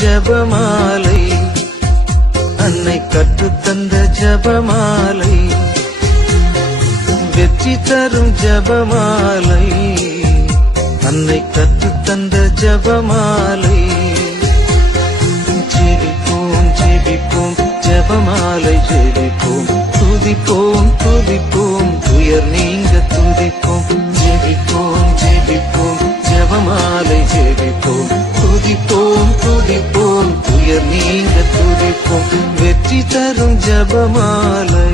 ஜபமாலை, அன்னை கற்றுத்தந்த ஜபமாலை, வெற்றி தரும் ஜபமாலை, அன்னை கற்றுத்தந்த ஜபமாலை. ஜெபிப்போம் ஜெபிப்போம் ஜபமாலை ஜெபிப்போம், துதிப்போம் துதிப்போம் துயர் நீங்க துதிப்போம். ஜெபிப்போம் ஜெபிப்போம் ஜபமாலை ஜெபிப்போம், துதிப்போம் துதிப்போம் துயர் நீங்க துதிப்போம். வெற்றி தரும் ஜபமாலை,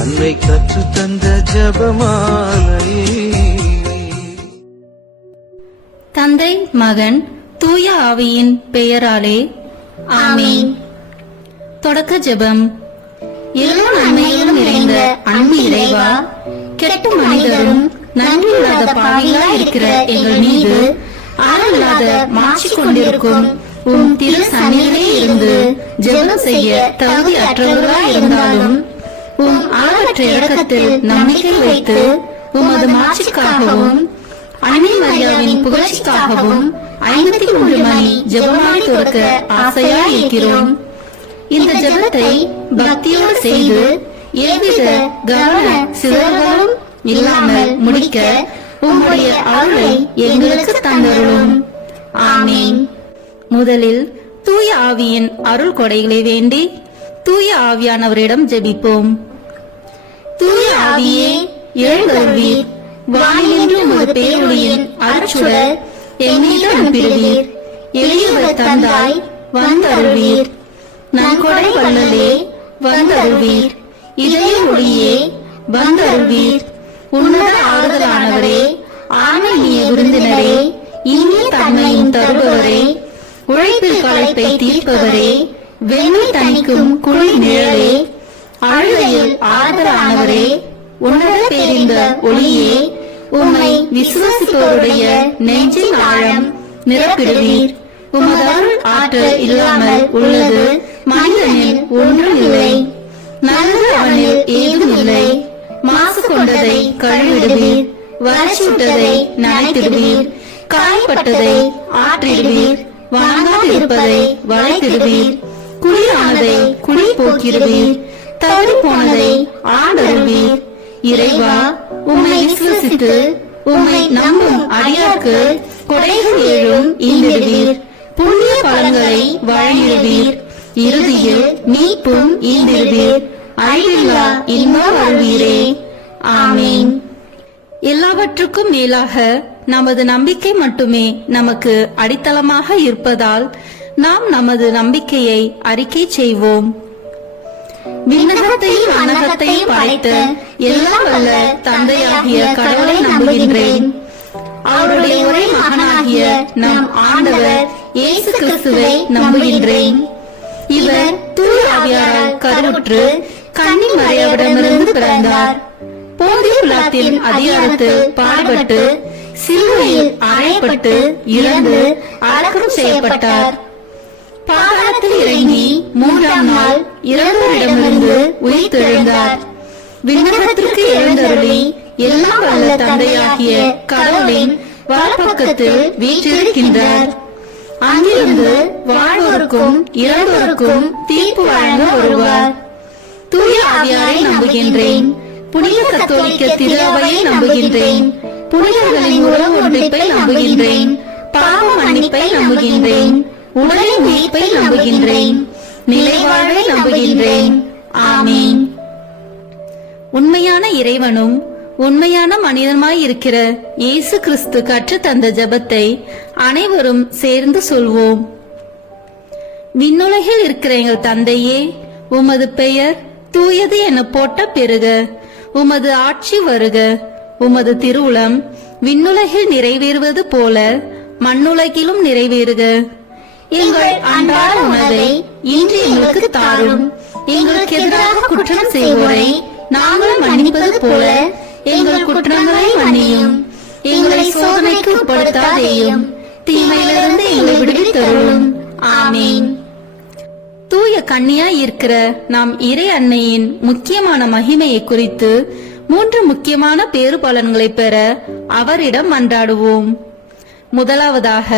அன்னை கற்றுத்தந்த ஜபமாலை. தந்தை மகன் தூய ஆவியின் பெயராலே ஆமீன். தொடக்க ஜெபம். எல்லா நன்மையிலும் நிறைந்த அன்பு இறைவா, கெட்ட மனிதரும் நன்றியில்லாத பாவிகளா இருக்கிற எங்கள் மீது ஆளில்லாத மாற்றி கொண்டிருக்கும் உம் திரு சன்னிதியிலே இருந்து ஜெபம் செய்ய தகுதி அற்றவர்களா இருந்தாலும் உம் அளவற்ற இரக்கத்தில் நம்பிக்கை வைத்து உமது மாட்சிக்காகவும் அன்னை மரியாவின் புகழ்ச்சிக்காகவும் 53 மணி ஜெபமாலை தொடக்க ஆசையா இருக்கிறோம். இந்த ஜெபத்தை பக்தியோடு செய்து எவ்வித கவன சிதறல்களும் இல்லாமல் முடிக்க உம்முடைய அருளை எங்களுக்கு தந்தருளும். ஆமீன். முதலில் தூய ஆவியின் அருள் கொடைகளை வேண்டி தூய ஆவியானவரிடம் ஜெபிப்போம். தூய ஆவியே எழுந்தருள்வீர், வானின்று உமது பேரொளியின் அருட்சுடர் எம்மீது அனுப்பிடுவீர். எளியவர் தந்தாய் வந்தருள்வீர், நன்கொடை வள்ளலே வந்தருள்வீர், இதய ஒளியே வந்தருள்வீர். உன்னத ஆறுதலானவரே, ஆன்மீக விருந்தினரே, இனிய தன்மையும் தருபவரே, உழைப்பில் களைப்பை தீர்ப்பவரே, வெண்ணை தணிக்கும் குளிர் நிழலே, அழுகையில் ஆறுதலானவரே, உன்னத பேரிந்த ஒளியே, உம்மை விசுவாசிப்பவருடைய நெஞ்சின் ஆழம் நிரப்பிடுவீர். உமது அருள் ஆற்றல் இல்லாமல் உள்ளது மனிதனில் ஒன்றும் இல்லை, நல்லது அவனில் ஏதும் இல்லை. மாசு கொண்டதை கழுவிடுவீர், வறட்சிவிட்டதை நனைத்திடுவீர், காயப்பட்டதை ஆற்றிடுவீர், வணங்காதிருப்பதை வளைத்திடுவீர், குளிரானதை குளி போக்கிடுவீர், தவறி போனதை ஆண்டருள்வீர். இறைவா, உம்மை விசுவசித்து உம்மை நம்பும் அடியார்க்கு கொடைகள் ஏழும் ஈந்திடுவீர், புண்ணிய பலன்களை வழங்கிடுவீர், இறுதியில் மீட்பும் ஈந்திடுவீர், அழிவில்லா இன்பம் அருள்வீரே. ஆமீன். எல்லாவற்றுக்கும் மேலாக நமது நம்பிக்கை மட்டுமே நமக்கு அடித்தளமாக இருப்பதால் நாம் நமது நம்பிக்கையை அறிக்கை செய்வோம். விண்ணகத்தையும் அன்னகத்தையும் படைத்த எல்லாம் வல்ல தந்தையாகிய கடவுளை நம்புகின்றேன். அவருடைய ஒரே மகனாகிய நம் ஆண்டவர் இயேசு கிறிஸ்துவை நம்புகின்றேன். இவர் தூய ஆவியாரால் கருவுற்று கன்னி மரியாவிடமிருந்து பிறந்தார். போந்திய பிலாத்தின் அதிகாரத்தில் பாடுபட்டு சிலுவையில் அறையப்பட்டு இறந்து அடக்கம் செய்யப்பட்டார். பாதாளத்தில் இறங்கி 3ஆம் நாள் இறந்தவரிடமிருந்து உயிர்த்தெழுந்தார். விண்ணகத்திற்கு எழுந்தருளி எல்லாம் வல்ல தந்தையாகிய கடவுளின் வலப்பக்கத்தில் வீற்றிருக்கின்றார். அங்கிருந்து வாழ்வோருக்கும் இறந்தோருக்கும் தீர்ப்பு வழங்க வருவார். தூய ஆவியாரை நம்புகின்றேன். புனித கத்தோலிக்க திரு அவையை நம்புகின்றேன். புனிதர்களின் உறவு ஒன்றிப்பை நம்புகின்றேன். பாவ மன்னிப்பை நம்புகின்றேன். உடலின் மீட்பை நம்புகின்றேன். நிலைவாழ்வை நம்புகின்றேன். ஆமீன். உண்மையான இறைவனும் உண்மையான மனிதனுமாய் இருக்கிற இயேசு கிறிஸ்து கற்று தந்த ஜெபத்தை அனைவரும் சேர்ந்து சொல்வோம். விண்ணுலகில் இருக்கிற எங்கள் தந்தையே, உமது பெயர் தூயது என போட்ட பெருக. உமது ஆட்சி வருக. உமது திருவுளம் விண்ணுலகில் நிறைவேறுவது போல மண்ணுலகிலும் நிறைவேறுக. எங்கள் அன்றாட உணவை இன்று எங்களுக்கு தாரும். எங்களுக்கு எதிராக குற்றம் செய்வோரை நாங்கள் மன்னிப்பது போல எங்கள் குற்றங்களை மன்னியும். எங்களை சோதனைக்கு உட்படுத்தாதேயும், தீமையிலிருந்து எங்களை விடுவித்தருளும். ஆமீன். தூய கன்னியாய் இருக்கிற நாம் இறை அன்னையின் முக்கியமான மகிமையை குறித்து 3 முக்கியமான பேறு பலன்களை பெற அவரிடம் மன்றாடுவோம். முதலாவதாக,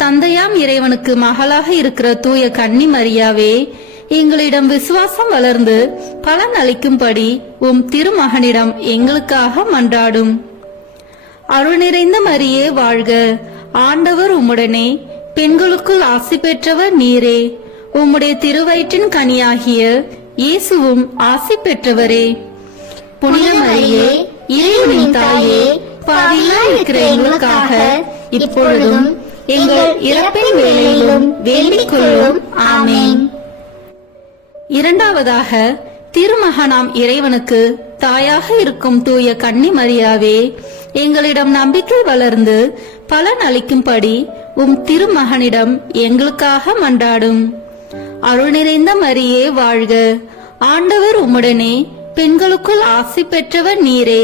தந்தையாம் இறைவனுக்கு மகளாக இருக்கிற தூய கன்னி மரியாவே, எங்களிடம் விசுவாசம் வளர்ந்து பலன் அளிக்கும்படி உம் திருமகனிடம் எங்களுக்காக மன்றாடும். அருள் நிறைந்த மரியே வாழ்க, ஆண்டவர் உம்முடனே, பெண்களுக்குள் ஆசி பெற்றவர் நீரே. உம்முடைய திருவயிற்றின் கனியாகிய இயேசுவும் ஆசி பெற்றவரே. புனித மரியே, இறைவனின் தாயே, பாவிகளாய் இருக்கிற எங்களுக்காக இப்பொழுதும் எங்கள் இறப்பின் வேளையிலும் வேண்டிக் கொள்ளும். ஆமேன். இரண்டாவதாக, திருமகனாம் இறைவனுக்கு தாயாக இருக்கும் தூய கன்னி மரியாவே, எங்களிடம் நம்பிக்கை வளர்ந்து பலன் அளிக்கும்படி உம் திருமகனிடம் எங்களுக்காக மன்றாடும். அருள் நிறைந்த மரியே வாழ்க, ஆண்டவர் உம்முடனே, பெண்களுக்குள் ஆசி பெற்றவர் நீரே.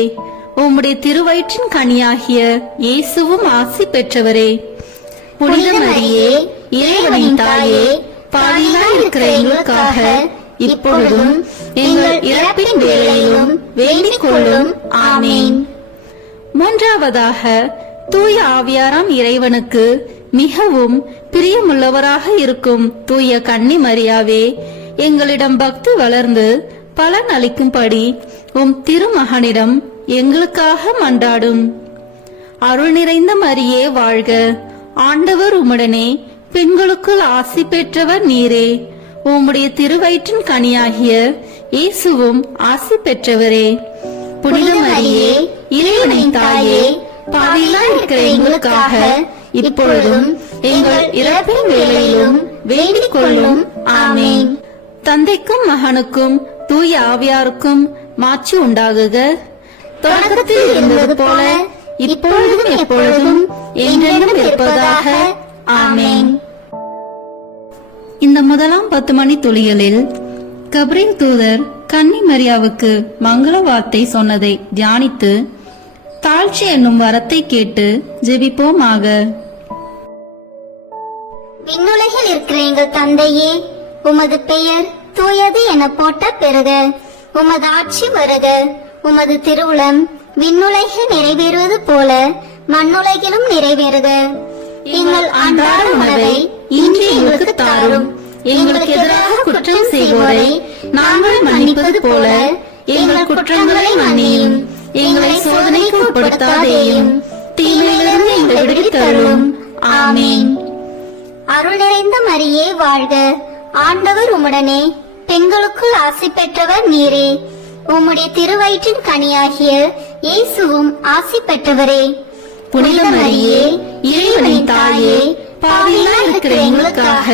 உம்முடைய திருவயிற்றின் கனியாகிய இயேசுவும் ஆசி பெற்றவரே. புனித மரியே, இறைவனின் தாயே, பாவிகளாய் இருக்கிற எங்களுக்காக இப்பொழுதும் எங்கள் இறப்பின் வேளையிலும் வேண்டிக் கொள்ளும். ஆமேன். மூன்றாவதாக, தூய ஆவியாராம் இறைவனுக்கு மிகவும் பிரியமுள்ளவராக இருக்கும் தூய கன்னி மரியாவே, எங்களிடம் பக்தி வளர்ந்து பலன் அளிக்கும்படி உம் திருமகனிடம் எங்களுக்காக மன்றாடும். அருள் நிறைந்த மரியே வாழ்க, ஆண்டவர் உம்முடனே, பெண்களுக்குள் ஆசி பெற்றவர் நீரே. உம்முடைய திருவயிற்றின் கனியாகிய இயேசுவும் ஆசி பெற்றவரே. புனித மரியே, இறைவனின் தாயே, பாவிகளாய் இருக்கிற எங்களுக்காக இப்பொழுதும் எங்கள் இறப்பின் வேளையிலும் வேண்டிக் கொள்ளும். ஆமேன். தந்தைக்கும் மகனுக்கும் தூய ஆவியாருக்கும் மாட்சி உண்டாகுக. தொடக்கத்தில் இருந்தது போல இப்பொழுதும் எப்பொழுதும் என்றென்றும் இருப்பதாக. ஆமேன். இந்த முதலாம் 10 மணி துளிகளில் கப்ரியேல் தூதர் கன்னி மரியாவுக்கு மங்கள வார்த்தை சொன்னதை தியானித்து தாழ்ச்சி என்னும் வரத்தை கேட்டு ஜெபிப்போமாக. விண்ணுலகில் இருக்கிற எங்கள் தந்தையே, உமது பெயர் தூயது என போட்ட பெறுக. உமது ஆட்சி வருக. உமது திருவுளம் விண்ணுலகில் நிறைவேறுவது போல மண்ணுலகிலும் நிறைவேறுக. எங்கள் அன்றாட உணவை இன்று எங்களுக்கு தாரும். எங்களுக்கு எதிராக குற்றம் செய்வோரை நாங்கள் மன்னிப்பது போல எங்கள் குற்றங்களை மன்னியும். எங்களை சோதனைக்கு உட்படுத்தாதேயும், தீமையிலிருந்து எங்களை விடுவித்தருளும். ஆமேன். அருள் நிறைந்த மரியே வாழ்க, ஆண்டவர் உம்முடனே, பெண்களுக்குள் ஆசி பெற்றவர் நீரே. உம்முடைய திருவயிற்றின் கனியாகிய இயேசுவும் ஆசி பெற்றவரே. புனித மரியே, இறைவனின் தாயே, பாவிகளாய் இருக்கிற எங்களுக்காக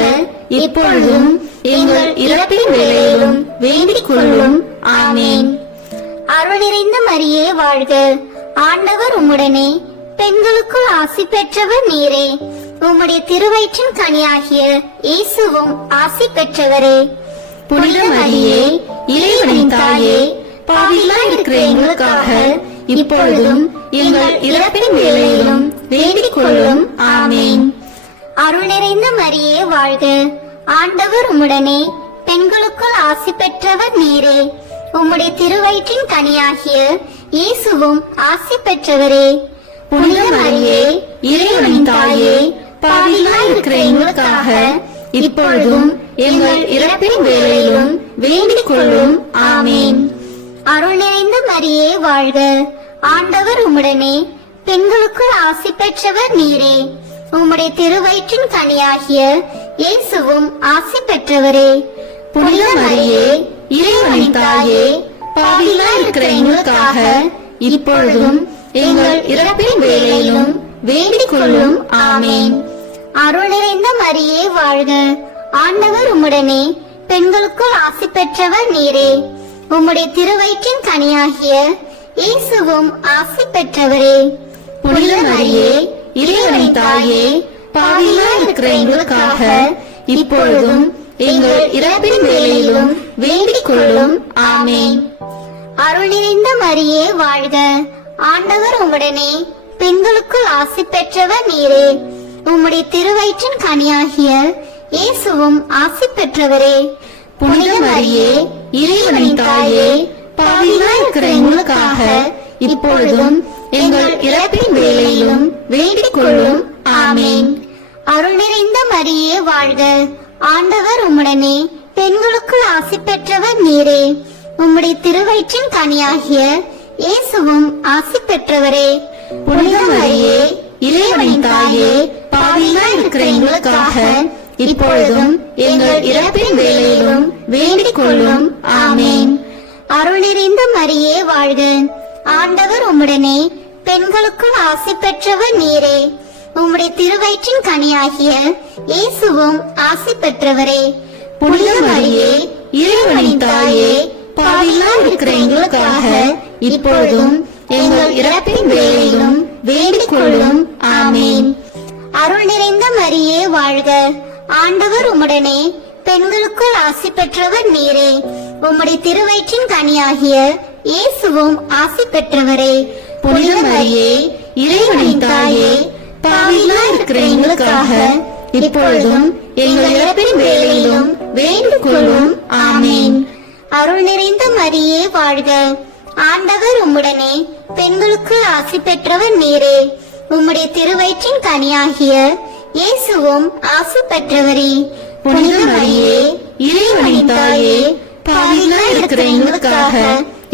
இப்பொழுதும் எங்கள் இறப்பின் வேளையிலும் வேண்டிக் கொள்ளும். ஆமேன். அருள் நிறைந்த மரியே வாழ்க, ஆண்டவர் உம்முடனே, பெண்களுக்குள் ஆசி பெற்றவர் நீரே. உம்முடைய திருவயிற்றின் கனியாகிய இயேசுவும் ஆசி பெற்றவரே. புனித மரியே, இறைவனின் தாயே, பாவிகளாய் இருக்கிற எங்களுக்காக இப்பொழுதும் எங்கள் இறப்பின் வேளையிலும் வேண்டிக் கொள்ளும். ஆமேன். அருள் நிறைந்த மரியே வாழ்க, ஆண்டவர் உம்முடனே, பெண்களுக்குள் ஆசி பெற்றவர் நீரே. உம்முடைய திருவயிற்றின் கனியாகிய இயேசுவும் ஆசி பெற்றவரே. புனித மரியே, இறைவனின் தாயே, பாவிகளாய் இருக்கிற எங்களுக்காக இப்பொழுதும் எங்கள் இறப்பின் வேளையிலும் வேண்டிக் கொள்ளும். ஆமேன். அருள் நிறைந்த மரியே வாழ்க, ஆண்டவர் உம்முடனே, பெண்களுக்குள் ஆசி பெற்றவர் நீரே. உம்முடைய திருவயிற்றின் கனியாகிய இயேசுவும் ஆசி பெற்றவரே. புனித மரியே, இறைவனின் தாயே, பாவிகளாய் இருக்கிற எங்களுக்காக இப்பொழுதும் எங்கள் இறப்பின் வேளையிலும் வேண்டிக் கொள்ளும். ஆமேன். அருள் நிறைந்த மரியே வாழ்க, ஆண்டவர் உம்முடனே, பெண்களுக்குள் ஆசி பெற்றவர் நீரே. உம்முடைய திருவயிற்றின் கனியாகிய இயேசுவும் ஆசி பெற்றவரே. புனித மரியே, இறைவனின் தாயே, பாவிகளாய் இருக்கிற எங்களுக்காக இப்பொழுதும் எங்கள் இறப்பின் வேளையிலும் வேண்டிக் கொள்ளும். ஆமேன். அருள் நிறைந்த மரியே வாழ்க, ஆண்டவர் உம்முடனே, பெண்களுக்குள் ஆசி பெற்றவர் நீரே. உம்முடைய திருவயிற்றின் கனியாகிய இயேசுவும் ஆசி பெற்றவரே. புனித மரியே, இறைவனின் தாயே, பாவிகளாய் இருக்கிற எங்களுக்காக இப்பொழுதும் எங்கள் இறப்பின் வேளையிலும் வேண்டிக் கொள்ளும். ஆமேன். அருள் நிறைந்த மரியே வாழ்க, ஆண்டவர் உம்முடனே, பெண்களுக்குள் ஆசி பெற்றவர் நீரே. உம்முடைய திருவயிற்றின் கனியாகிய இயேசுவும் ஆசி பெற்றவரே. புனித மரியே, இறைவனின் தாயே, பாவிகளாய் இருக்கிற எங்களுக்காக இப்பொழுதும் எங்கள் இறப்பின் வேளையிலும் வேண்டிக் கொள்ளும். ஆமேன். அருள் நிறைந்த மரியே வாழ்க, ஆண்டவர் உம்முடனே, பெண்களுக்குள் ஆசி பெற்றவர் நீரே. உம்முடைய திருவயிற்றின் கனியாகிய இயேசுவும் ஆசி பெற்றவரே. புனித மரியே, இறைவனின் தாயே, பாவிகளாய் இருக்கிற எங்களுக்காக இப்பொழுதும் எங்கள் இறப்பின் வேளையிலும் வேண்டிக் கொள்ளும். ஆமேன். அருள் நிறைந்த மரியே வாழ்க, ஆண்டவர் உம்முடனே, பெண்களுக்குள் ஆசி பெற்றவர் நீரே. உம்முடைய திருவயிற்றின் கனியாகிய இயேசுவும் ஆசி பெற்றவரே. புனித மரியே, இறைவனின் தாயே, பாவிகளாய் இருக்கிற எங்களுக்காக இப்பொழுதும் எங்கள் இறப்பின் வேளையிலும் வேண்டிக் கொள்ளும். ஆமேன். அருள் நிறைந்த மரியே வாழ்க, ஆண்டவர் உம்முடனே, பெண்களுக்குள் ஆசி பெற்றவர் நீரே. உம்முடைய திருவயிற்றின் கனியாகிய இயேசுவும் ஆசி பெற்றவரே. புனித மரியே, இறைவனின் தாயே, பாவிகளாய் இருக்கிற எங்களுக்காக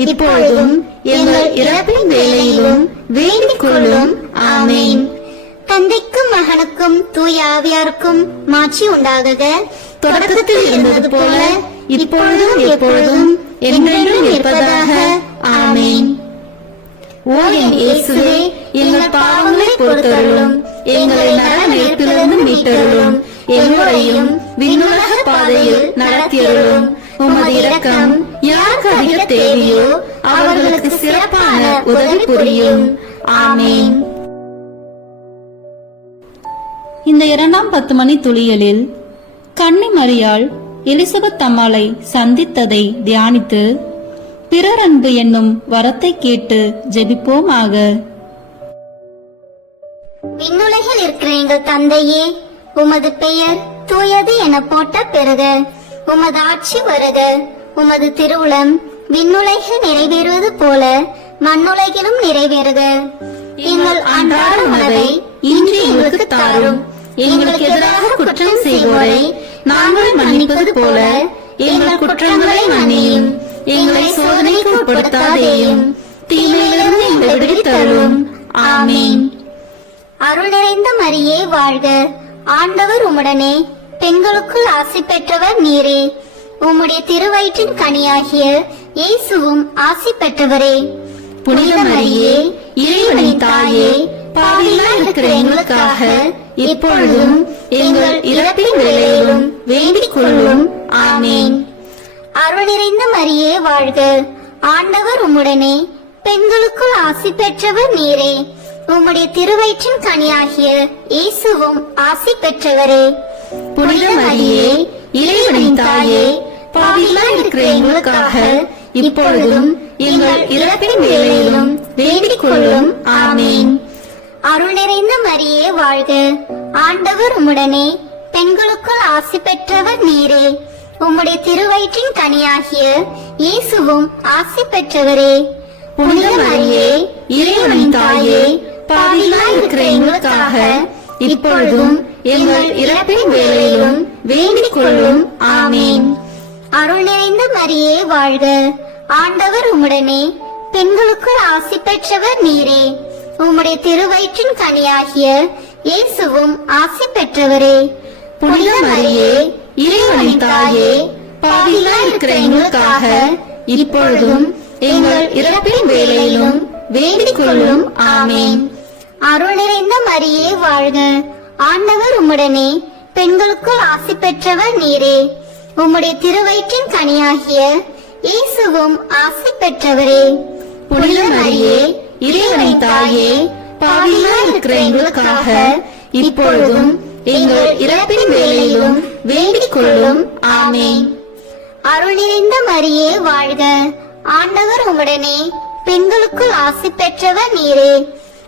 இப்பொழுதும் எங்கள் இறப்பின் வேளையிலும் வேண்டிக் கொள்ளும். ஆமேன். தந்தைக்கும் மகனுக்கும் தூய ஆவியாருக்கும் மாட்சி உண்டாகுக. தொடக்கத்தில் இருந்தது போல இப்பொழுதும் எப்பொழுதும் என்றென்றும் இருப்பதாக. ஆமேன். ஓ என் இயேசுவே, எங்கள் பாவங்களை பொறுத்தருளும், எங்களை நரக நெருப்பிலிருந்து மீட்டருளும், எங்களையும் விண்ணுலக பாதையில் நடத்தியருளும். உமது இரக்கம் யாருக்கு அதிக தேவையோ அவர்களுக்கு சிறப்பான உதவி புரியும். ஆமேன். இந்த 2ஆம் 10 மணி துளியலில் கன்னி மரியாள் எலிசபெத் அம்மாளை சந்தித்ததை தியானித்து பிறர் அன்பு என்னும் வரத்தை கேட்டு ஜெபிப்போமாக. விண்ணுலகில் இருக்கிற எங்கள் தந்தையே, உமது பெயர் தூயது என போட்ட பெறுக. உமது ஆட்சி வருக. உமது திருவுளம் விண்ணுலகில் நிறைவேறுவது போல மண்ணுலகிலும் நிறைவேறுக. எங்கள் அன்றாட உணவை இன்று எங்களுக்கு தாரும். எங்களுக்கு எதிராக குற்றம் செய்வோரை நாங்கள் மன்னிப்பது போல எங்கள் குற்றங்களை மன்னியும். எங்களை சோதனைக்கு உட்படுத்தாதேயும், தீமையிலிருந்து எங்களை விடுவித்தருளும். ஆமேன். அருள் நிறைந்த மரியே வாழ்க, ஆண்டவர் உம்முடனே, பெண்களுக்குள் ஆசி பெற்றவர் நீரே. உம்முடைய திருவயிற்றின் கனியாகிய இயேசுவும் ஆசி பெற்றவரே. புனித மரியே, இறைவனின் தாயே, பாவிகளாய் இருக்கிற எங்களுக்காக இப்பொழுதும் எங்கள் இறப்பின் வேளையிலும் வேண்டிக் கொள்ளும். ஆமேன். அருள் நிறைந்த மரியே வாழ்க, ஆண்டவர் உம்முடனே, பெண்களுக்குள் ஆசி பெற்றவர் நீரே. உம்முடைய திருவயிற்றின் கனியாகிய இயேசுவும் ஆசி பெற்றவரே. புனித மரியே, இறைவனின் தாயே, பாவிகளாய் இருக்கிற எங்களுக்காக இப்பொழுதும் எங்கள் இறப்பின் வேளையிலும் வேண்டிக் கொள்ளும். ஆமேன். அருள் நிறைந்த மரியே வாழ்க, ஆண்டவர் உம்முடனே, பெண்களுக்குள் ஆசி பெற்றவர் நீரே. உம்முடைய திருவயிற்றின் கனியாகிய இயேசுவும் ஆசி பெற்றவரே. புனித மரியே, இறைவனின் தாயே, பாவிகளாய் இருக்கிற எங்களுக்காக இப்பொழுதும் எங்கள் இறப்பின் வேளையிலும் வேண்டிக் கொள்ளும். ஆமேன். அருள் நிறைந்த மரியே வாழ்க, ஆண்டவர் உம்முடனே, பெண்களுக்குள் ஆசி பெற்றவர் நீரே. உம்முடைய திருவயிற்றின் கனியாகிய இயேசுவும் ஆசி பெற்றவரே. புனித மரியே, இறைவனின் தாயே, பாவிகளாய் இருக்கிற எங்களுக்காக இப்பொழுதும் எங்கள் இறப்பின் வேளையிலும் வேண்டிக் கொள்ளும். ஆமேன். அருள் நிறைந்த மரியே வாழ்க, ஆண்டவர் உம்முடனே, பெண்களுக்குள் ஆசி பெற்றவர் நீரே. உம்முடைய திருவயிற்றின் கனியாகிய இயேசுவும் ஆசி பெற்றவரே. புனித மரியே, இறைவனின் தாயே, பாவிகளாய் இருக்கிற எங்களுக்காக இப்பொழுதும் எங்கள் இறப்பின் வேளையிலும் வேண்டிக் கொள்ளும். ஆமேன். அருள் நிறைந்த மரியே வாழ்க, ஆண்டவர் உம்முடனே, பெண்களுக்குள் ஆசி பெற்றவர் நீரே.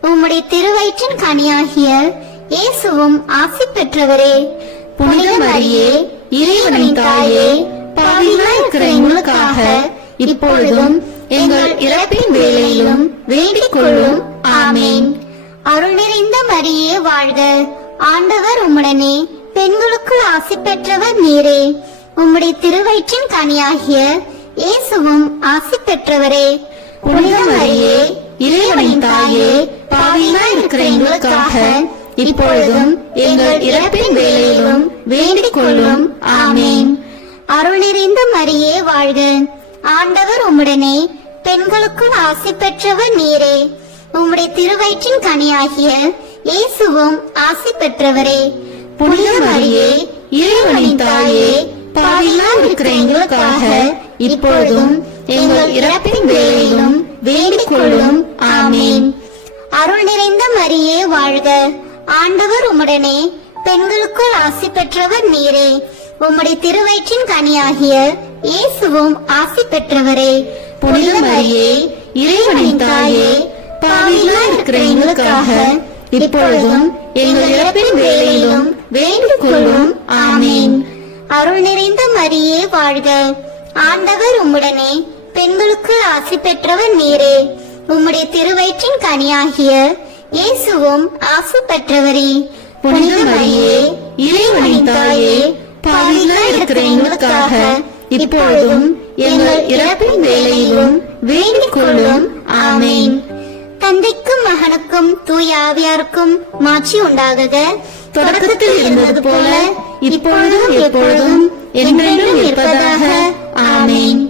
உம்முடைய திருவயிற்றின் கனியாகிய இயேசுவும் ஆசி பெற்றவரே. புனித மரியே, இறைவனின் தாயே, பாவிகளாய் இருக்கிற எங்களுக்காக இப்பொழுதும் எங்கள் இறப்பின் வேளையிலும் வேண்டிக் கொள்ளும். ஆமேன். அருள் நிறைந்த மரியே வாழ்க, ஆண்டவர் உம்முடனே பெண்களுக்குள் ஆசி பெற்றவர் நீரே. உம்முடைய திருவயிற்றின் கனியாகிய இயேசுவும் ஆசி பெற்றவரே. புனித மரியே, இறைவனின் தாயே, பாவிகளாய் இருக்கிற எங்களுக்காக இப்பொழுதும் எங்கள் இறப்பின் வேளையிலும் வேண்டிக் கொள்ளும். ஆமேன். அருள் நிறைந்த மரியே வாழ்க. ஆண்டவர் உம்முடனே பெண்களுக்குள் ஆசி பெற்றவர் நீரே. உம்முடைய திருவயிற்றின் கனியாகிய இயேசுவும் ஆசி பெற்றவரே. புனித மரியே, இறைவனின் தாயே, பாவிகளாய் இருக்கிற எங்களுக்காக இப்பொழுதும் எங்கள் இறப்பின் வேளையிலும் வேண்டிக் கொள்ளும். ஆமேன். அருள் நிறைந்த மரியே வாழ்க. ஆண்டவர் உம்முடனே பெண்களுக்குள் ஆசி பெற்றவர் நீரே. உம்முடைய திருவயிற்றின் கனியாகிய இயேசுவும் ஆசி பெற்றவரே. புனித மரியே, இறைவனின் தாயே, பாவிகளாய் இருக்கிற எங்களுக்காக இப்பொழுதும் எங்கள் இறப்பின் வேளையிலும் வேண்டிக் கொள்ளும். ஆமேன். அருள் நிறைந்த மரியே வாழ்க. ஆண்டவர் உம்முடனே பெண்களுக்குள் ஆசி பெற்றவர் நீரே. உம்முடைய திருவயிற்றின் கனியாகிய இயேசுவும் ஆசி பெற்றவரே. புனித மரியே, இறைவனின் தாயே, பாவிகளாய் இருக்கிற எங்களுக்காக இப்பொழுதும் எங்கள் இறப்பின் வேளையிலும் வேண்டிக் கொள்ளும். ஆமேன். தந்தைக்கும் மகனுக்கும் தூய ஆவியாருக்கும் மாட்சி உண்டாகுக. தொடக்கத்தில் இருந்தது போல இப்பொழுதும் எப்பொழுதும் என்றென்றும் இருப்பதாக. ஆமேன்.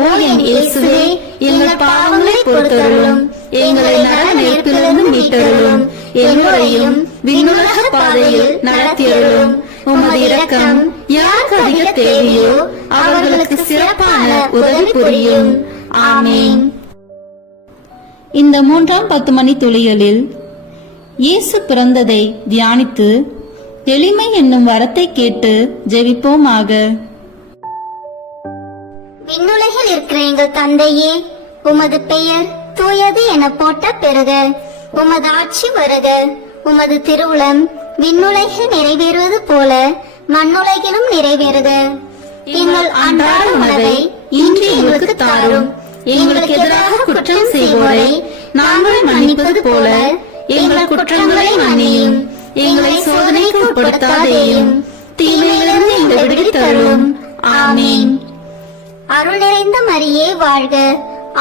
ஓ என் இயேசுவே, எங்கள் பாவங்களை பொறுத்தருளும், எங்களை நரக நெருப்பிலிருந்து மீட்டருளும், எல்லோரையும் விண்ணுலக பாதையில் நடத்தியருளும். உமது இரக்கம் யாருக்கு அதிக தேவையோ அவர்களுக்கு சிறப்பான உதவி புரியும். ஆமேன். இந்த 3ஆம் 10 மணி துளிகளில் இயேசு பிறந்ததை தியானித்து எளிமை என்னும் வரத்தை கேட்டு ஜெபிப்போமாக. விண்ணுலகில் இருக்கிற எங்கள் தந்தையே, உமது பெயர் தூயது என போட்ட பெறுக. உமது ஆட்சி வருக. உமது திருவுளம் விண்ணுலகில் நிறைவேறுவது போல மண்ணுலகிலும் நிறைவேறுக. எங்கள் அன்றாட உணவை இன்று எங்களுக்கு தாரும். எங்களுக்கு எதிராக குற்றம் செய்வோரை நாங்கள் மன்னிப்பது போல எங்கள் குற்றங்களை மன்னியும். எங்களை சோதனைக்கு உட்படுத்தாதேயும், தீமையிலிருந்து எங்களை விடுவித்தருளும். ஆமேன். அருள் நிறைந்த மரியே வாழ்க.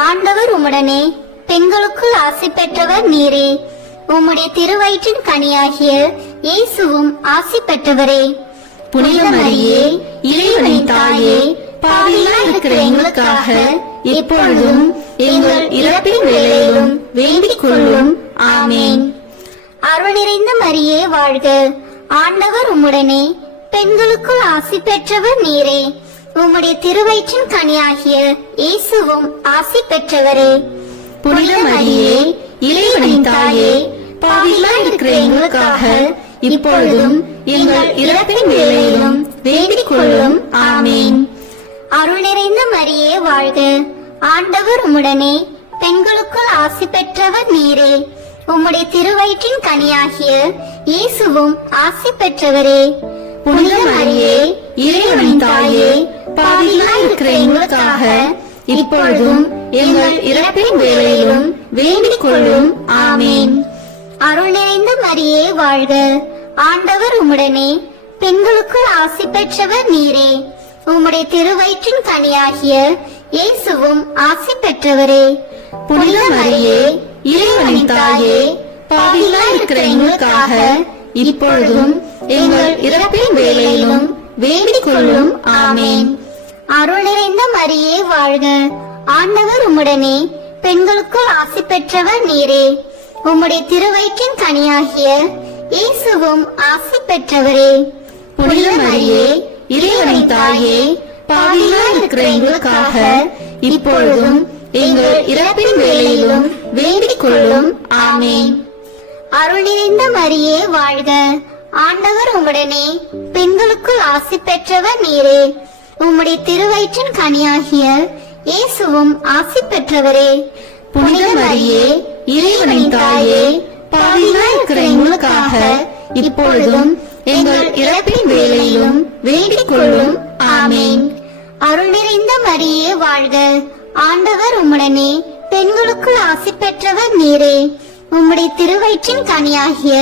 ஆண்டவர் உம்முடனே பெண்களுக்குள் ஆசி பெற்றவர் நீரே. உம்முடைய திருவயிற்றின் கனியாகிய இயேசுவும் ஆசி பெற்றவரே. புனித மரியே, இறைவனின் தாயே, பாவிகளாய் இருக்கிற எங்களுக்காக இப்பொழுதும் எங்கள் இறப்பின் வேளையிலும் வேண்டிக் கொள்ளும். ஆமேன். அருள் நிறைந்த மரியே வாழ்க. ஆண்டவர் உம்முடனே பெண்களுக்குள் ஆசி பெற்றவர் நீரே. உம்முடைய திருவயிற்றின் கனியாகிய இயேசுவும் ஆசி பெற்றவரே. புனித மரியே, இறைவனின் தாயே, பாவிகளாய் இருக்கிற எங்களுக்காக இப்பொழுதும் எங்கள் இறப்பின் வேளையிலும் வேண்டிக் கொள்ளும். ஆமேன். அருள் நிறைந்த மரியே வாழ்க. ஆண்டவர் உம்முடனே பெண்களுக்குள் ஆசி பெற்றவர் நீரே. உம்முடைய திருவயிற்றின் கனியாகிய இயேசுவும் ஆசி பெற்றவரே. புனித மரியே, இறைவனின் தாயே, பாவிகளாய் இருக்கிற எங்களுக்காக இப்பொழுதும் எங்கள் இறப்பின் வேளையிலும் வேண்டிக் கொள்ளும். ஆமேன். அருள் நிறைந்த மரியே வாழ்க. ஆண்டவர் உம்முடனே பெண்களுக்குள் ஆசி பெற்றவர் நீரே. உம்முடைய திருவயிற்றின் கனியாகிய இயேசுவும் ஆசி பெற்றவரே. புனித மரியே, இறைவனின் தாயே, பாவிகளாய் இருக்கிற எங்களுக்காக இப்பொழுதும் எங்கள் இறப்பின் வேளையிலும் வேண்டிக் கொள்ளும். ஆமேன். அருள் நிறைந்த மரியே வாழ்க. ஆண்டவர் உம்முடனே பெண்களுக்குள் ஆசி பெற்றவர் நீரே. உம்முடைய திருவயிற்றின் கனியாகிய இயேசுவும் ஆசி பெற்றவரே. புனித மரியே, இறைவனின் தாயே, பாவிகளாய் இருக்கிற எங்களுக்காக இப்பொழுதும் எங்கள் இறப்பின் வேளையிலும் வேண்டிக் கொள்ளும். ஆமேன். அருள் நிறைந்த மரியே வாழ்க. ஆண்டவர் உம்முடனே பெண்களுக்குள் ஆசி பெற்றவர் நீரே. உம்முடைய திருவயிற்றின் கனியாகிய இயேசுவும் ஆசி பெற்றவரே. புனித மரியே, இறைவனின் தாயே, பாவிகளாய் இருக்கிற எங்களுக்காக இப்பொழுதும் எங்கள் இறப்பின் வேளையிலும் வேண்டிக் கொள்ளும். ஆமேன். அருள் நிறைந்த மரியே வாழ்க. ஆண்டவர் உம்முடனே பெண்களுக்குள் ஆசி பெற்றவர் நீரே. உம்முடைய திருவயிற்றின் கனியாகிய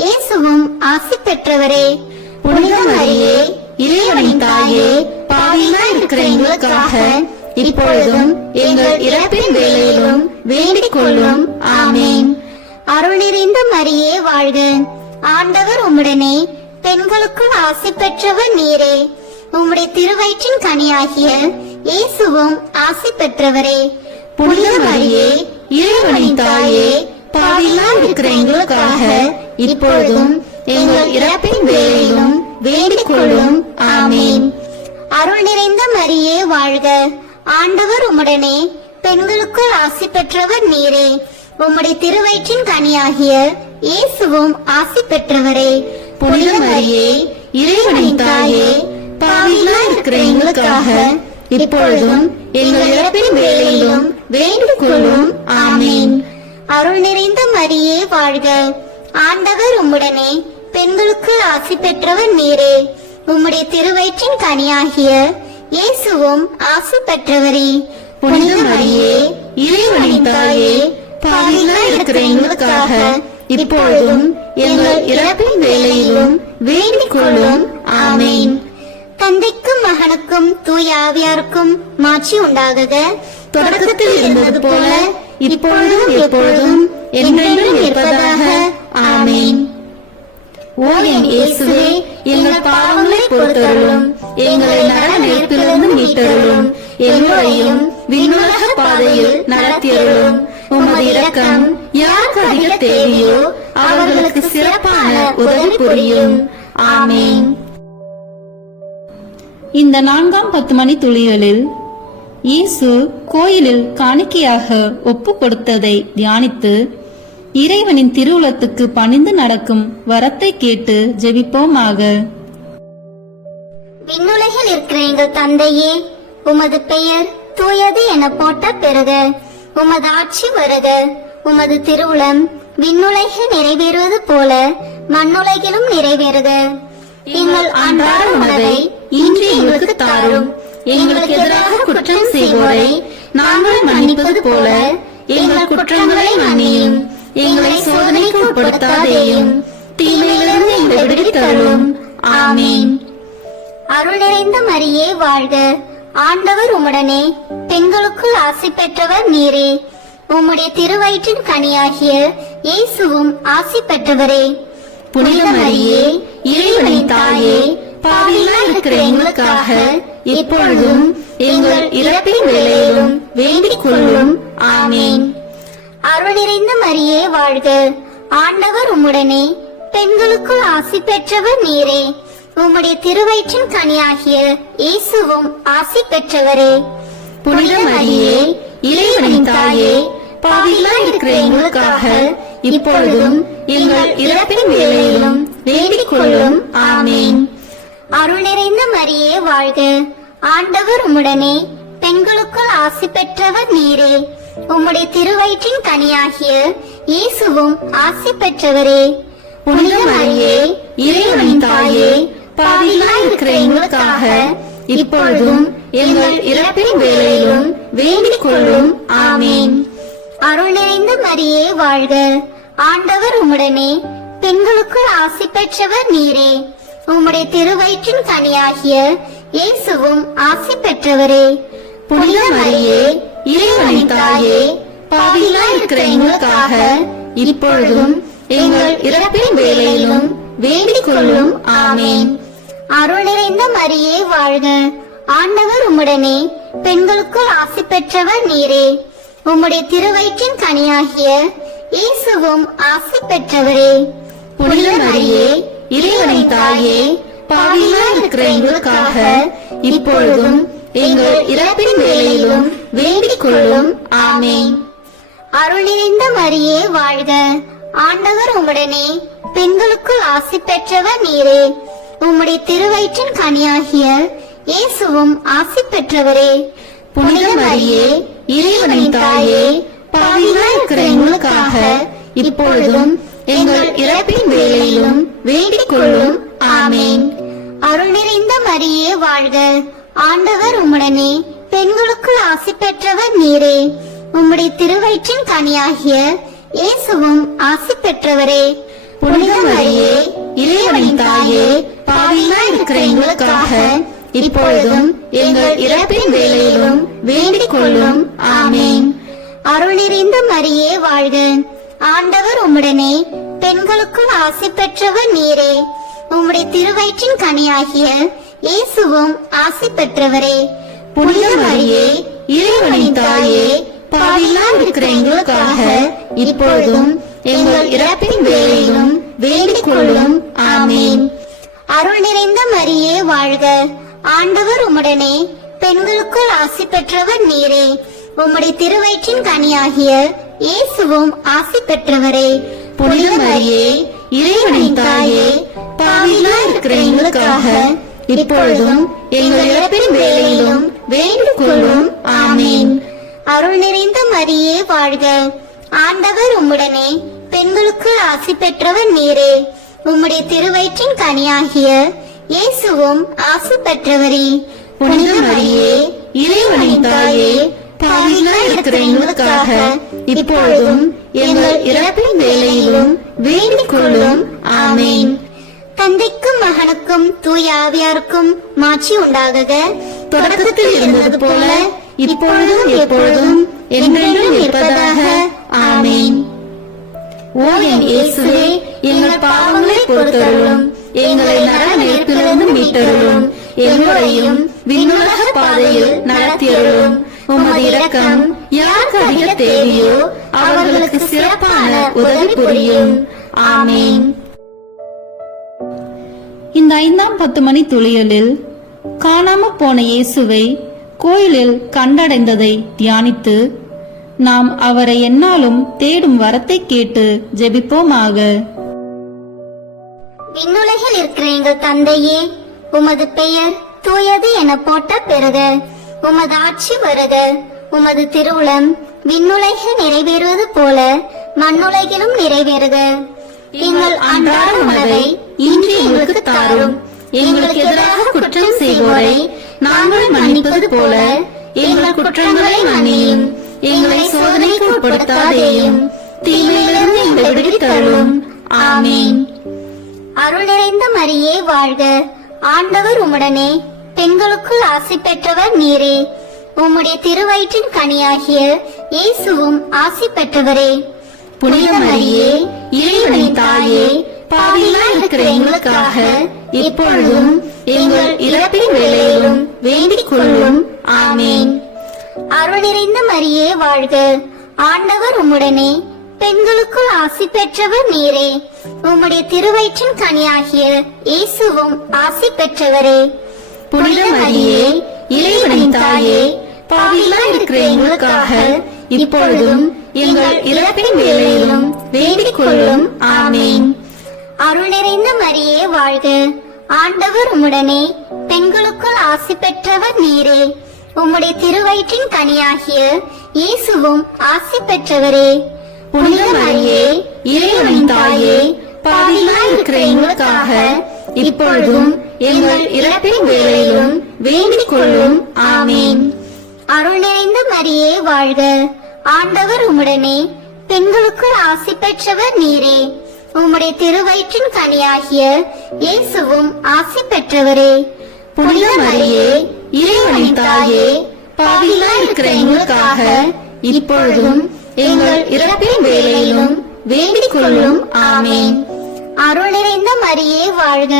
இயேசுவும் ஆசி பெற்றவரே. புனித மரியே, இறைவனின் தாயே, பாவிகளாய் இருக்கிற எங்களுக்காக இப்பொழுதும் எங்கள் இறப்பின் வேளையிலும் வேண்டிக் கொள்ளும். ஆமென். அருள் நிறைந்த மரியே வாழ்க. ஆண்டவர் உம்முடனே, பெண்களுக்குள் ஆசி பெற்றவர் நீரே. உம்முடைய திருவயிற்றின் கனியாகிய இயேசுவும் ஆசி பெற்றவரே. புனித மரியே, இறைவனின் தாயே, பாவிகளாய் இருக்கிற எங்களுக்காக இப்பொழுதும் எங்கள் இறப்பின் வேளையிலும் வேண்டிக் கொள்ளும். ஆமென். அருள் நிறைந்த மரியே வாழ்க. ஆண்டவர் உம்முடனே, பெண்களுக்குள் ஆசி பெற்றவர் நீரே. உம்முடைய திருவயிற்றின் கனியாகிய இயேசுவும் ஆசி பெற்றவரே. புனித மரியே, இறைவனின் தாயே, பாவிகளாய் இருக்கிற எங்களுக்காக இப்பொழுதும் எங்கள் இறப்பின் வேளையிலும் வேண்டிக் கொள்ளும். ஆமென். அருள் நிறைந்த மரியே வாழ்க. ஆண்டவர் உம்முடனே, பெண்களுக்குள் ஆசி பெற்றவர் நீரே. உம்முடைய திருவயிற்றின் கனியாகிய இயேசுவும் ஆசி பெற்றவரே. புனித மரியே, இறைவனின் தாயே, பாவிகளாய் இருக்கிற எங்களுக்காக இப்பொழுதும் எங்கள் இறப்பின் வேளையிலும் வேண்டிக் கொள்ளும். ஆமென். தந்தைக்கும் மகனுக்கும் தூய ஆவியாருக்கும் மாட்சி உண்டாகுக. தொடக்கத்தில் இருந்தது போல இப்பொழுதும் எப்பொழுதும் என்றென்றும் இருப்பதாக. ஆமென். ஓ என் இயேசுவே, எங்கள் பாவங்களை பொறுத்தருளும், எங்களை நரக நெருப்பிலிருந்து மீட்டருளும், எங்களையும் விண்ணுலக பாதையில் நடத்தியருளும். உமது இரக்கம் யாருக்கு அதிக தேவையோ அவர்களுக்கு சிறப்பான உதவி புரியும். ஆமென். இந்த 4ஆம் 10 மணி துளிகளில் இயேசு கோயிலில் காணிக்கையாக ஒப்பு கொடுத்ததை தியானித்து இறைவனின் திருவுளத்துக்கு பணிந்து நடக்கும் வரத்தை கேட்டு ஜெபிப்போமாக. விண்ணுலகில் இருக்கிற எங்கள் தந்தையே, உமது பெயர் தூயது என போட்ட பெறுக. உமது ஆட்சி வருக. உமது திருவுளம் விண்ணுலகில் நிறைவேறுவது போல மண்ணுலகிலும் நிறைவேறுக. எங்கள் அன்றாட உணவை இன்று எங்களுக்கு தாரும். எங்களுக்கு எதிராக குற்றம் செய்வோரை நாங்கள் மன்னிப்பது போல எங்கள் குற்றங்களை மன்னியும். எங்களை சோதனைக்கு உட்படுத்தாதேயும், தீமையிலிருந்து எங்களை விடுவித்தருளும். ஆமென். அருள் நிறைந்த மரியே வாழ்க. ஆண்டவர் உம்முடனே, பெண்களுக்குள் ஆசி பெற்றவர் நீரே. உம்முடைய திருவயிற்றின் கனியாகிய இயேசுவும் ஆசி பெற்றவரே. புனித மரியே, இறைவனின் தாயே, பாவிகளாய் இருக்கிற எங்களுக்காக இப்பொழுதும் எங்கள் இறப்பின் வேளையிலும் வேண்டிக் கொள்ளும். ஆமென். அருள் நிறைந்த மரியே வாழ்க. ஆண்டவர் உம்முடனே, பெண்களுக்குள் ஆசி பெற்றவர் நீரே. உம்முடைய திருவயிற்றின் கனியாகிய இயேசுவும் ஆசி பெற்றவரே. புனித மரியே, இறைவனின் தாயே, பாவிகளாய் இருக்கிற எங்களுக்காக இப்பொழுதும் எங்கள் இறப்பின் வேளையிலும் வேண்டிக் கொள்ளும். ஆமென். அருள் நிறைந்த மரியே வாழ்க. ஆண்டவர் உம்முடனே, பெண்களுக்குள் ஆசி பெற்றவர் நீரே. உம்முடைய திருவயிற்றின் கனியாகிய இயேசுவும் ஆசி பெற்றவரே. புனித மரியே, இறைவனின் தாயே, பாவிகளாய் இருக்கிற எங்களுக்காக இப்பொழுதும் எங்கள் இறப்பின் வேளையிலும் வேண்டிக் கொள்ளும். ஆமென். அருள் நிறைந்த மரியே வாழ்க. ஆண்டவர் உம்முடனே, பெண்களுக்குள் ஆசி பெற்றவர் நீரே. உம்முடைய திருவயிற்றின் கனியாகிய இயேசுவும் ஆசி பெற்றவரே. புனித மரியே, இறைவனின் தாயே, பாவிகளாய் இருக்கிற எங்களுக்காக இப்பொழுதும் எங்கள் இறப்பின் வேளையிலும் வேண்டிக் கொள்ளும். ஆமென். அருள் நிறைந்த மரியே வாழ்க. ஆண்டவர் உம்முடனே, பெண்களுக்குள் ஆசி பெற்றவர் நீரே. உம்முடைய திருவயிற்றின் கனியாகிய இயேசுவும் ஆசி பெற்றவரே. புனித மரியே, இறைவனின் தாயே, பாவிகளாய் இருக்கிற எங்களுக்காக இப்பொழுதும் எங்கள் இறப்பின் வேளையிலும் வேண்டிக் கொள்ளும். ஆமென். அருள் நிறைந்த மரியே வாழ்க. ஆண்டவர் உம்முடனே, பெண்களுக்குள் ஆசி பெற்றவர் நீரே. உம்முடைய திருவயிற்றின் கனியாகிய இயேசுவும் ஆசி பெற்றவரே. புனித மரியே, இறைவனின் தாயே, பாவிகளாய் இருக்கிற எங்களுக்காக இப்பொழுதும் எங்கள் இறப்பின் வேளையிலும் வேண்டிக் கொள்ளும். ஆமென். அருள் நிறைந்த மரியே வாழ்க. ஆண்டவர் உம்முடனே, பெண்களுக்குள் ஆசி பெற்றவர் நீரே. உம்முடைய திருவயிற்றின் கனியாகிய இயேசுவும் ஆசி பெற்றவரே. புனித மரியே இறைவனின் தாயே, பாவிகளாய் இருக்கிற எங்களுக்காக இப்பொழுதும் எங்கள் இறப்பின் வேளையிலும் வேண்டிக் கொள்ளும். ஆமேன். அருள் நிறைந்த மரியே வாழ்க. ஆண்டவர் உம்முடனே, பெண்களுக்குள் ஆசி பெற்றவர் நீரே. உம்முடைய திருவயிற்றின் கனியாகிய இயேசுவும் ஆசி பெற்றவரே. புனித மரியே இறைவனின் தாயே, பாவிகளாய் இருக்கிற எங்களுக்காக இப்பொழுதும் எங்கள் இறப்பின் வேளையிலும் வேண்டிக் கொள்ளும். ஆமேன். அருள் நிறைந்த மரியே வாழ்க. ஆண்டவர் உம்முடனே, பெண்களுக்குள் ஆசி பெற்றவர் நீரே. உம்முடைய திருவயிற்றின் கனியாகிய இயேசுவும் ஆசி பெற்றவரே. புனித மரியே இறைவனின் தாயே, பாவிகளாய் இருக்கிற எங்களுக்காக இப்பொழுதும் எங்கள் இறப்பின் வேளையிலும் வேண்டிக் கொள்ளும். ஆமேன். அருள் நிறைந்த மரியே வாழ்க. ஆண்டவர் உம்முடனே, பெண்களுக்குள் ஆசி பெற்றவர் நீரே. உம்முடைய திருவயிற்றின் கனியாகிய இயேசுவும் ஆசி பெற்றவரே. புனித மரியே இறைவனின் தாயே, பாவிகளாய் இருக்கிற எங்களுக்காக இப்பொழுதும் எங்கள் இறப்பின் வேளையிலும் வேண்டிக் கொள்ளும். ஆமேன். தந்தைக்கும் மகனுக்கும் தூய ஆவியாருக்கும் மாட்சி உண்டாகுக. தொடக்கத்தில் இருந்தது போல இப்பொழுதும் எப்பொழுதும் என்றென்றும் இருப்பதாக. ஆமேன். ஓ என் இயேசுவே, எங்கள் பாவங்களை பொறுத்தருளும், எங்களை நரக நெருப்பிலிருந்து மீட்டருளும், எங்களையும் விண்ணுலக பாதையில் நடத்தியருளும். உமது இரக்கம் யாருக்கு அதிக தேவையோ அவர்களுக்கு சிறப்பான உதவி புரியும். ஆமேன். இந்த 5ஆம் 10 மணி துளியலில் காணாம போன இயேசுவை கோயிலில் கண்டடைந்ததை தியானித்து நாம் அவரை எந்நாளும் தேடும் வரத்தை கேட்டு ஜெபிப்போமாக. விண்ணுலகில் இருக்கிற எங்கள் தந்தையே, உமது பெயர் தூயது என போற்ற பெறுக. உமது ஆட்சி வருக. உமது திருவுளம் விண்ணுலகில் நிறைவேறுவது போல மண்ணுலகிலும் நிறைவேறுக. எங்கள் அன்றாட உணவை இன்று எங்களுக்கு தாரும். எங்களுக்கு எதிராக குற்றம் செய்வோரை நாங்கள் மன்னிப்பது போல எங்கள் குற்றங்களை மன்னியும். எங்களை சோதனைக்கு உட்படுத்தாதேயும், தீமையிலிருந்து எங்களை விடுவித்தருளும். ஆமீன். அருள் நிறைந்த மரியே வாழ்க. ஆண்டவர் உம்முடனே, பெண்களுக்குள் ஆசி பெற்றவர் நீரே. உம்முடைய திருவயிற்றின் கனியாகிய இயேசுவும் ஆசி பெற்றவரே. புனித மரியே இறைவனின் தாயே, பாவிகளாய் இருக்கிற எங்களுக்காக இப்பொழுதும் எங்கள் இறப்பின் வேளையிலும் வேண்டிக் கொள்ளும். ஆமேன். அருள் நிறைந்த மரியே வாழ்க. ஆண்டவர் உம்முடனே, பெண்களுக்குள் ஆசி பெற்றவர் நீரே. உம்முடைய திருவயிற்றின் கனியாகிய இயேசுவும் ஆசி பெற்றவரே. புனித மரியே இறைவனின் தாயே, பாவிகளாய் இருக்கிற எங்களுக்காக இப்பொழுதும் எங்கள் இறப்பின் வேளையிலும் வேண்டிக் கொள்ளும். ஆமேன். அருள் நிறைந்த மரியே வாழ்க. ஆண்டவர் உம்முடனே, பெண்களுக்குள் ஆசி பெற்றவர் நீரே. உம்முடைய திருவயிற்றின் கனியாகிய இயேசுவும் ஆசி பெற்றவரே. புனித மரியே இறைவனின் தாயே, பாவிகளாய் இருக்கிற எங்களுக்காக இப்பொழுதும் எங்கள் இறப்பின் வேளையிலும் வேண்டிக் கொள்ளும். ஆமேன். அருள் நிறைந்த மரியே வாழ்க. ஆண்டவர் உம்முடனே, பெண்களுக்குள் ஆசி பெற்றவர் நீரே. உம்முடைய திருவயிற்றின் கனியாகிய இயேசுவும் ஆசி பெற்றவரே. புனித மரியே இறைவனின் தாயே, பாவிகளாய் இருக்கிற எங்களுக்காக இப்பொழுதும் எங்கள் இறப்பின் வேளையிலும் வேண்டிக் கொள்ளும். ஆமேன். அருள் நிறைந்த மரியே வாழ்க.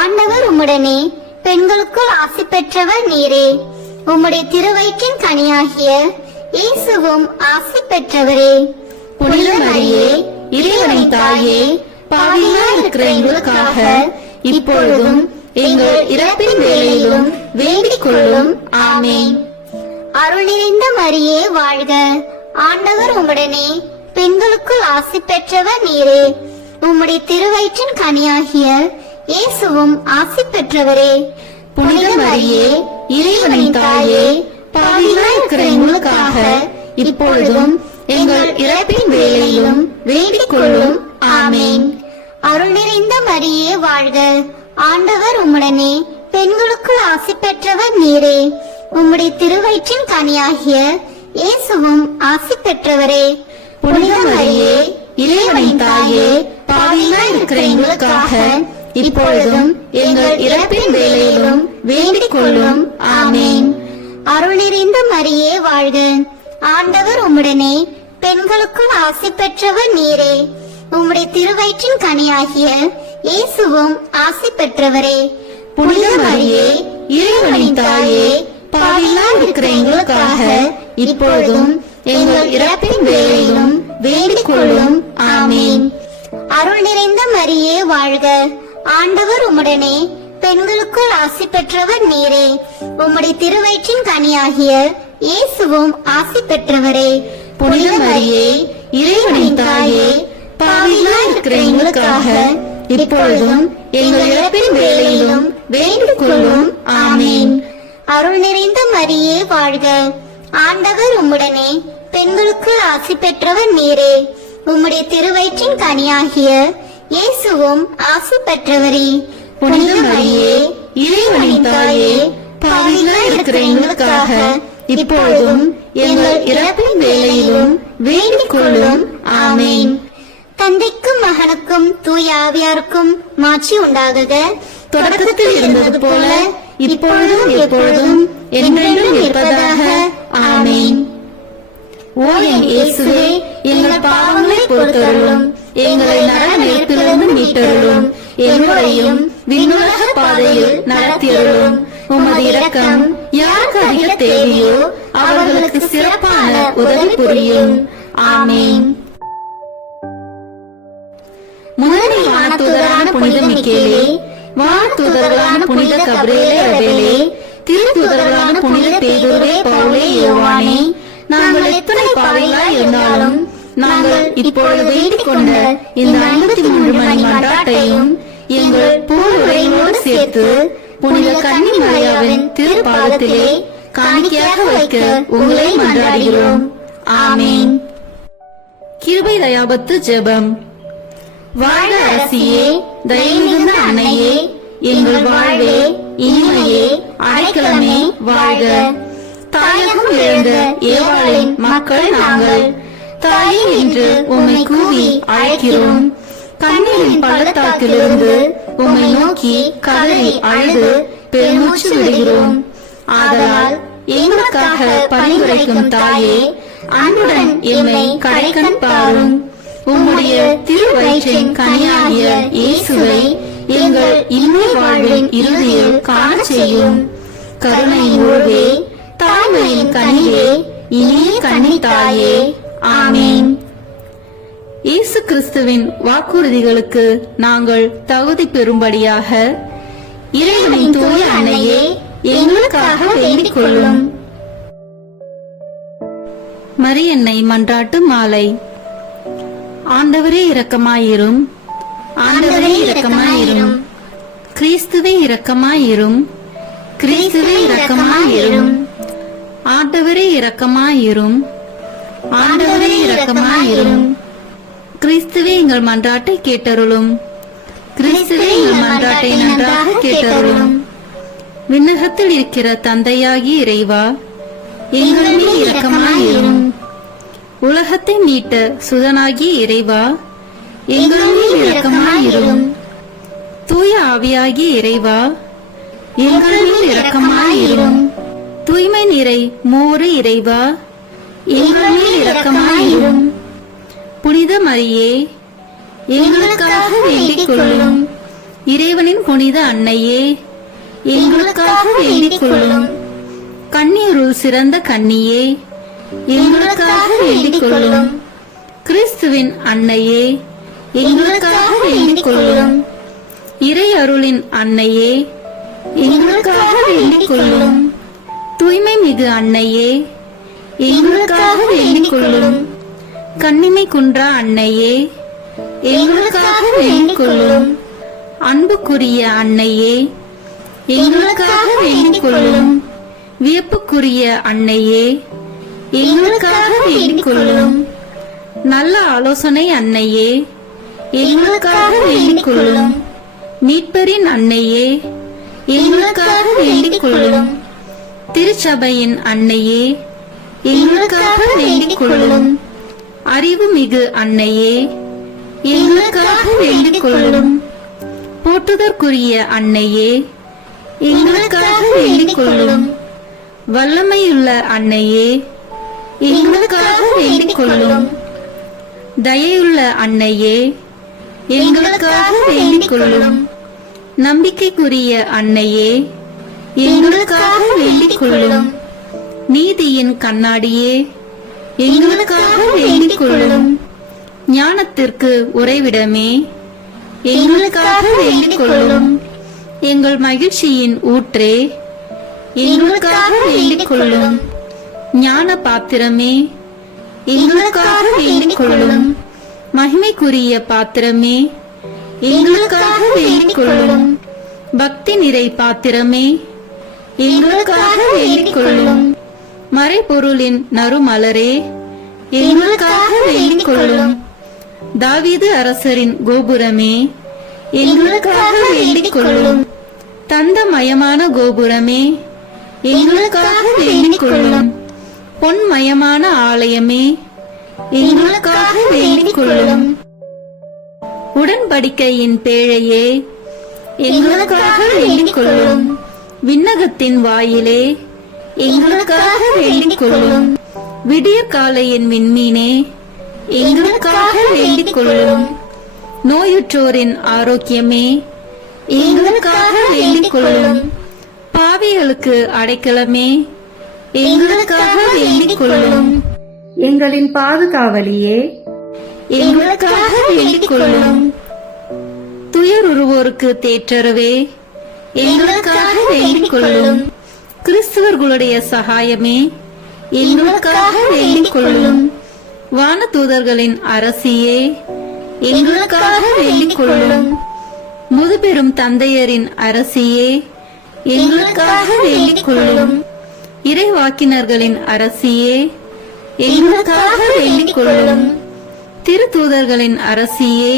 ஆண்டவர் உம்முடனே, பெண்களுக்குள் ஆசி பெற்றவர் நீரே. உம்முடைய திருவயிற்றின் கனியாகிய இயேசுவும் ஆசி பெற்றவரே. புனித மரியே இறைவனின் தாயே, பாவிகளாய் இருக்கிற எங்களுக்காக இப்பொழுதும் எங்கள் இறப்பின் வேளையிலும் வேண்டிக் கொள்ளும். ஆமேன். அருள் நிறைந்த மரியே வாழ்க. ஆண்டவர் உம்முடனே, பெண்களுக்குள் ஆசி பெற்றவர் நீரே. உம்முடைய திருவயிற்றின் கனியாகிய இயேசுவும் ஆசி பெற்றவரே. புனித மரியே இறைவனின் தாயே, பாவிகளாய் இருக்கிற எங்களுக்காக இப்பொழுதும் எங்கள் இறப்பின் வேளையிலும் வேண்டிக் கொள்ளும். ஆமேன். அருள் நிறைந்த மரியே வாழ்க. ஆண்டவர் உம்முடனே, பெண்களுக்குள் ஆசி பெற்றவர் நீரே. உம்முடைய திருவயிற்றின் கனியாகிய இயேசுவும் ஆசி பெற்றவரே. புனித மரியே இறைவனின் தாயே, பாவிகளாய் இருக்கிற எங்களுக்காக இப்பொழுதும் எங்கள் இறப்பின் வேளையிலும் வேண்டிக் கொள்ளும். ஆமேன். அருள் நிறைந்த மரியே வாழ்க, ஆண்டவர் உம்முடனே, பெண்களுக்குள் ஆசி பெற்றவர் நீரே. உம்முடைய திருவயிற்றின் கனியாகிய இயேசுவும் ஆசி பெற்றவரே. புனித மரியே, இறைவனின் தாயே, பாவிகளாய் இருக்கிற எங்களுக்காக இப்பொழுதும் எங்கள் இறப்பின் வேளையிலும் வேண்டிக் கொள்ளும். ஆமேன். அருள் நிறைந்த மரியே வாழ்க, ஆண்டவர் உம்முடனே, பெண்களுக்குள் ஆசி பெற்றவர் நீரே. உம்முடைய திருவயிற்றின் கனியாகிய இயேசுவும் ஆசி பெற்றவரே. புனித மரியே, இறைவனின் தாயே, பாவிகளாய் இருக்கிற எங்களுக்காக இப்பொழுதும் எங்கள் இறப்பின் வேளையிலும் வேண்டிக் கொள்ளும். ஆமேன். அருள் நிறைந்த மரியே வாழ்க, ஆண்டவர் உம்முடனே, பெண்களுக்குள் ஆசி பெற்றவர் நீரே. உம்முடைய திருவயிற்றின் கனியாகிய இயேசுவும் ஆசி பெற்றவரே. புனித மரியே, இறைவனின் தாயே, பாவிகளாய் இருக்கிற எங்களுக்காக இப்பொழுதும் எங்கள் இறப்பின் வேளையிலும் வேண்டிக் கொள்ளும். ஆமேன். தந்தைக்கும் மகனுக்கும் தூய ஆவியாருக்கும் மாட்சி உண்டாகுக. தொடக்கத்தில் இருந்தது போல இப்பொழுதும் எப்பொழுதும் என்றென்றும் இருப்பதாக. ஆமேன். ஓ என் இயேசுவே, எங்கள் பாவங்களை பொறுத்தருளும், எங்களை நரக நெருப்பிலிருந்து மீட்டருளும், எங்களையும் விண்ணுலக பாதையில் நடத்தியருளும். உமது இரக்கம் யாருக்கு அதிக தேவையோ அவர்களுக்கு சிறப்பான உதவி புரியும். ஆமேன். முதன்மை வானதூதரான புனித மிக்கேலே, வானதூதர்களான புனித கபிரியேலே ரபேலே, திருத்தூதர்களான புனித பேதுருவே, பவுலே, யோவானே, நாங்கள் எத்தனை பாவிகளாய் இருந்தாலும் நாங்கள் இப்பொழுது வேண்டிக் கொண்ட இந்த 53 மணி மன்றாட்டையும் எங்கள் பூவுரையோடு சேர்த்து புனித கன்னி மரியாவின் திருப்பாதத்திலே காணிக்கையாக வைக்க உங்களை மன்றாடுகிறோம். ஆமேன். கிருபை தயாபத்து ஜெபம். வாழ்க அரசியே, தயமிகுந்த அன்னையே, எங்கள் வாழ்வே, இனிமையே, அடைக்கலமே, வாழ்க. தாயகம் இழந்த ஏவாளின் மக்கள் நாங்கள், தாயே என்று உம்மை கூவி அழைக்கிறோம். கண்ணீரின் பள்ளத்தாக்கிலிருந்து உம்மை நோக்கி கதறி அழுது பெருமூச்சு விடுகிறோம். ஆதலால் எங்களுக்காக பரிந்துரைக்கும் தாயே, அன்புடன் எம்மை கடைக்கண் பாரும். உம்முடைய திருவயிற்றின் கனியாகிய இயேசுவை எங்கள் இன்மை வாழ்வின் இறுதியில் காண செய்யும். கருணையின் உருவே, தாய்மையின் கனியே, இனிய கன்னி தாயே. ஆமேன். இயேசு கிறிஸ்துவின் வாக்குறுதிகளுக்கு நாங்கள் தகுதி பெறும்படியாக இறைவனின் தூய அன்னையே, எங்களுக்காக வேண்டிக் கொள்ளும். மரியன்னை மன்றாட்டு மாலை. ஆண்டவரே இரக்கமாயிரும், ஆண்டவரே இரக்கமாயிரும், கிறிஸ்துவே இரக்கமாயிரும், கிறிஸ்துவே இரக்கமாயிரும், ஆண்டவரே இரக்கமாயிரும், ஆண்டவரே இரக்கமாயிரும், கிறிஸ்துவே எங்கள் மன்றாட்டை கேட்டருளும், கிறிஸ்துவே எங்கள் மன்றாட்டை நன்றாக கேட்டருளும். விண்ணகத்தில் இருக்கிற தந்தையாகி இறைவா, எங்கள் மேல் இரக்கமாயிரும். உலகத்தை மீட்ட சுதனாகிய இறைவா, எங்கள் மேல் இரக்கமாயிரும். தூய ஆவியாகிய இறைவா, எங்கள் மேல் இரக்கமாயிரும். தூய்மை நிறை மூவரு இறைவா, எங்கள் மேல் இரக்கமாயிரும். புனித மரியே, எங்களுக்காக வேண்டிக் கொள்ளும். இறைவனின் புனித அன்னையே, எங்களுக்காக வேண்டிக் கொள்ளும். கன்னியருள் சிறந்த கன்னியே, எங்களுக்காக வேண்டிக் கொள்ளும். கிறிஸ்துவின் அன்னையே, எங்களுக்காக வேண்டிக் கொள்ளும். இறை அருளின் அன்னையே, எங்களுக்காக வேண்டிக் கொள்ளும். தூய்மை மிகு அன்னையே, எங்களுக்காக வேண்டிக் கொள்ளும். கன்னிமை குன்றா அன்னையே, எங்களுக்காக வேண்டிக் கொள்ளும். அன்புக்குரிய அன்னையே, எங்களுக்காக வேண்டிக் கொள்ளும். வியப்புக்குரிய அன்னையே, எங்களுக்காக வேண்டிக் கொள்ளும். நல்ல ஆலோசனை அன்னையே, எங்களுக்காக வேண்டிக் கொள்ளும். மீட்பரின் அன்னையே, எங்களுக்காக வேண்டிக் கொள்ளும். திருச்சபையின் அன்னையே, எங்களுக்காக வேண்டிக் கொள்ளும். அறிவு மிகு அன்னையே, எங்களுக்காக வேண்டிக் கொள்ளும். போற்றுதற்குரிய அன்னையே, எங்களுக்காக வேண்டிக் கொள்ளும். வல்லமையுள்ள அன்னையே, எங்களுக்காக வேண்டிக் கொள்ளும். தயையுள்ள அன்னையே, எங்களுக்காக வேண்டிக் கொள்ளும். நம்பிக்கைக்குரிய அன்னையே, எங்களுக்காக வேண்டிக் கொள்ளும். நீதியின் கண்ணாடியே, எங்களுக்காக வேண்டிக் கொள்ளும். ஞானத்திற்கு உறைவிடமே, எங்களுக்காக வேண்டிக் கொள்ளும். எங்கள் மகிழ்ச்சியின் ஊற்றே, எங்களுக்காக வேண்டிக் கொள்ளும். ஞான பாத்திரமே, எங்களுக்காக வேண்டிக் கொள்ளும். மகிமைக்குரிய பாத்திரமே, எங்களுக்காக வேண்டிக் கொள்ளும். பக்தி நிறை பாத்திரமே, எங்களுக்காக வேண்டிக் கொள்ளும். மறைபொருளின் நறுமலரே, எங்களுக்காக வேண்டிக் கொள்ளும். தாவீது அரசரின் கோபுரமே, எங்களுக்காக வேண்டிக் கொள்ளும். தந்தமயமான கோபுரமே, எங்களுக்காக வேண்டிக் கொள்ளும். பொன்மயமான ஆலயமே, எங்களுக்காக வேண்டிக் கொள்ளும். உடன்படிக்கையின் பேழையே, எங்களுக்காக வேண்டிக் கொள்ளும். விண்ணகத்தின் வாயிலே, எங்களுக்காக வேண்டிக் கொள்ளும். விடியற் காலையின் விண்மீனே, எங்களுக்காக வேண்டிக் கொள்ளும். நோயுற்றோரின் ஆரோக்கியமே, எங்களுக்காக வேண்டிக் கொள்ளும். பாவிகளுக்கு அடைக்கலமே, எங்களுக்காக வேண்டிக் கொள்ளும். எங்களின் பாதுகாவலியே, எங்களுக்காக வேண்டிக் கொள்ளும். துயருருவோருக்கு தேற்றரவே, எங்களுக்காக வேண்டிக் கொள்ளும். கிறிஸ்துவர்களுடைய சகாயமே, எங்களுக்காக வேண்டிக் கொள்ளும். வானதூதர்களின் அரசியே, எங்களுக்காக வேண்டிக் கொள்ளும். முதுபெரும் தந்தையரின் அரசியே, எங்களுக்காக வேண்டிக் கொள்ளும். இறைவாக்கினர்களின் அரசியே, எங்களுக்காக வேண்டிக் கொள்ளும். திருத்தூதர்களின் அரசியே,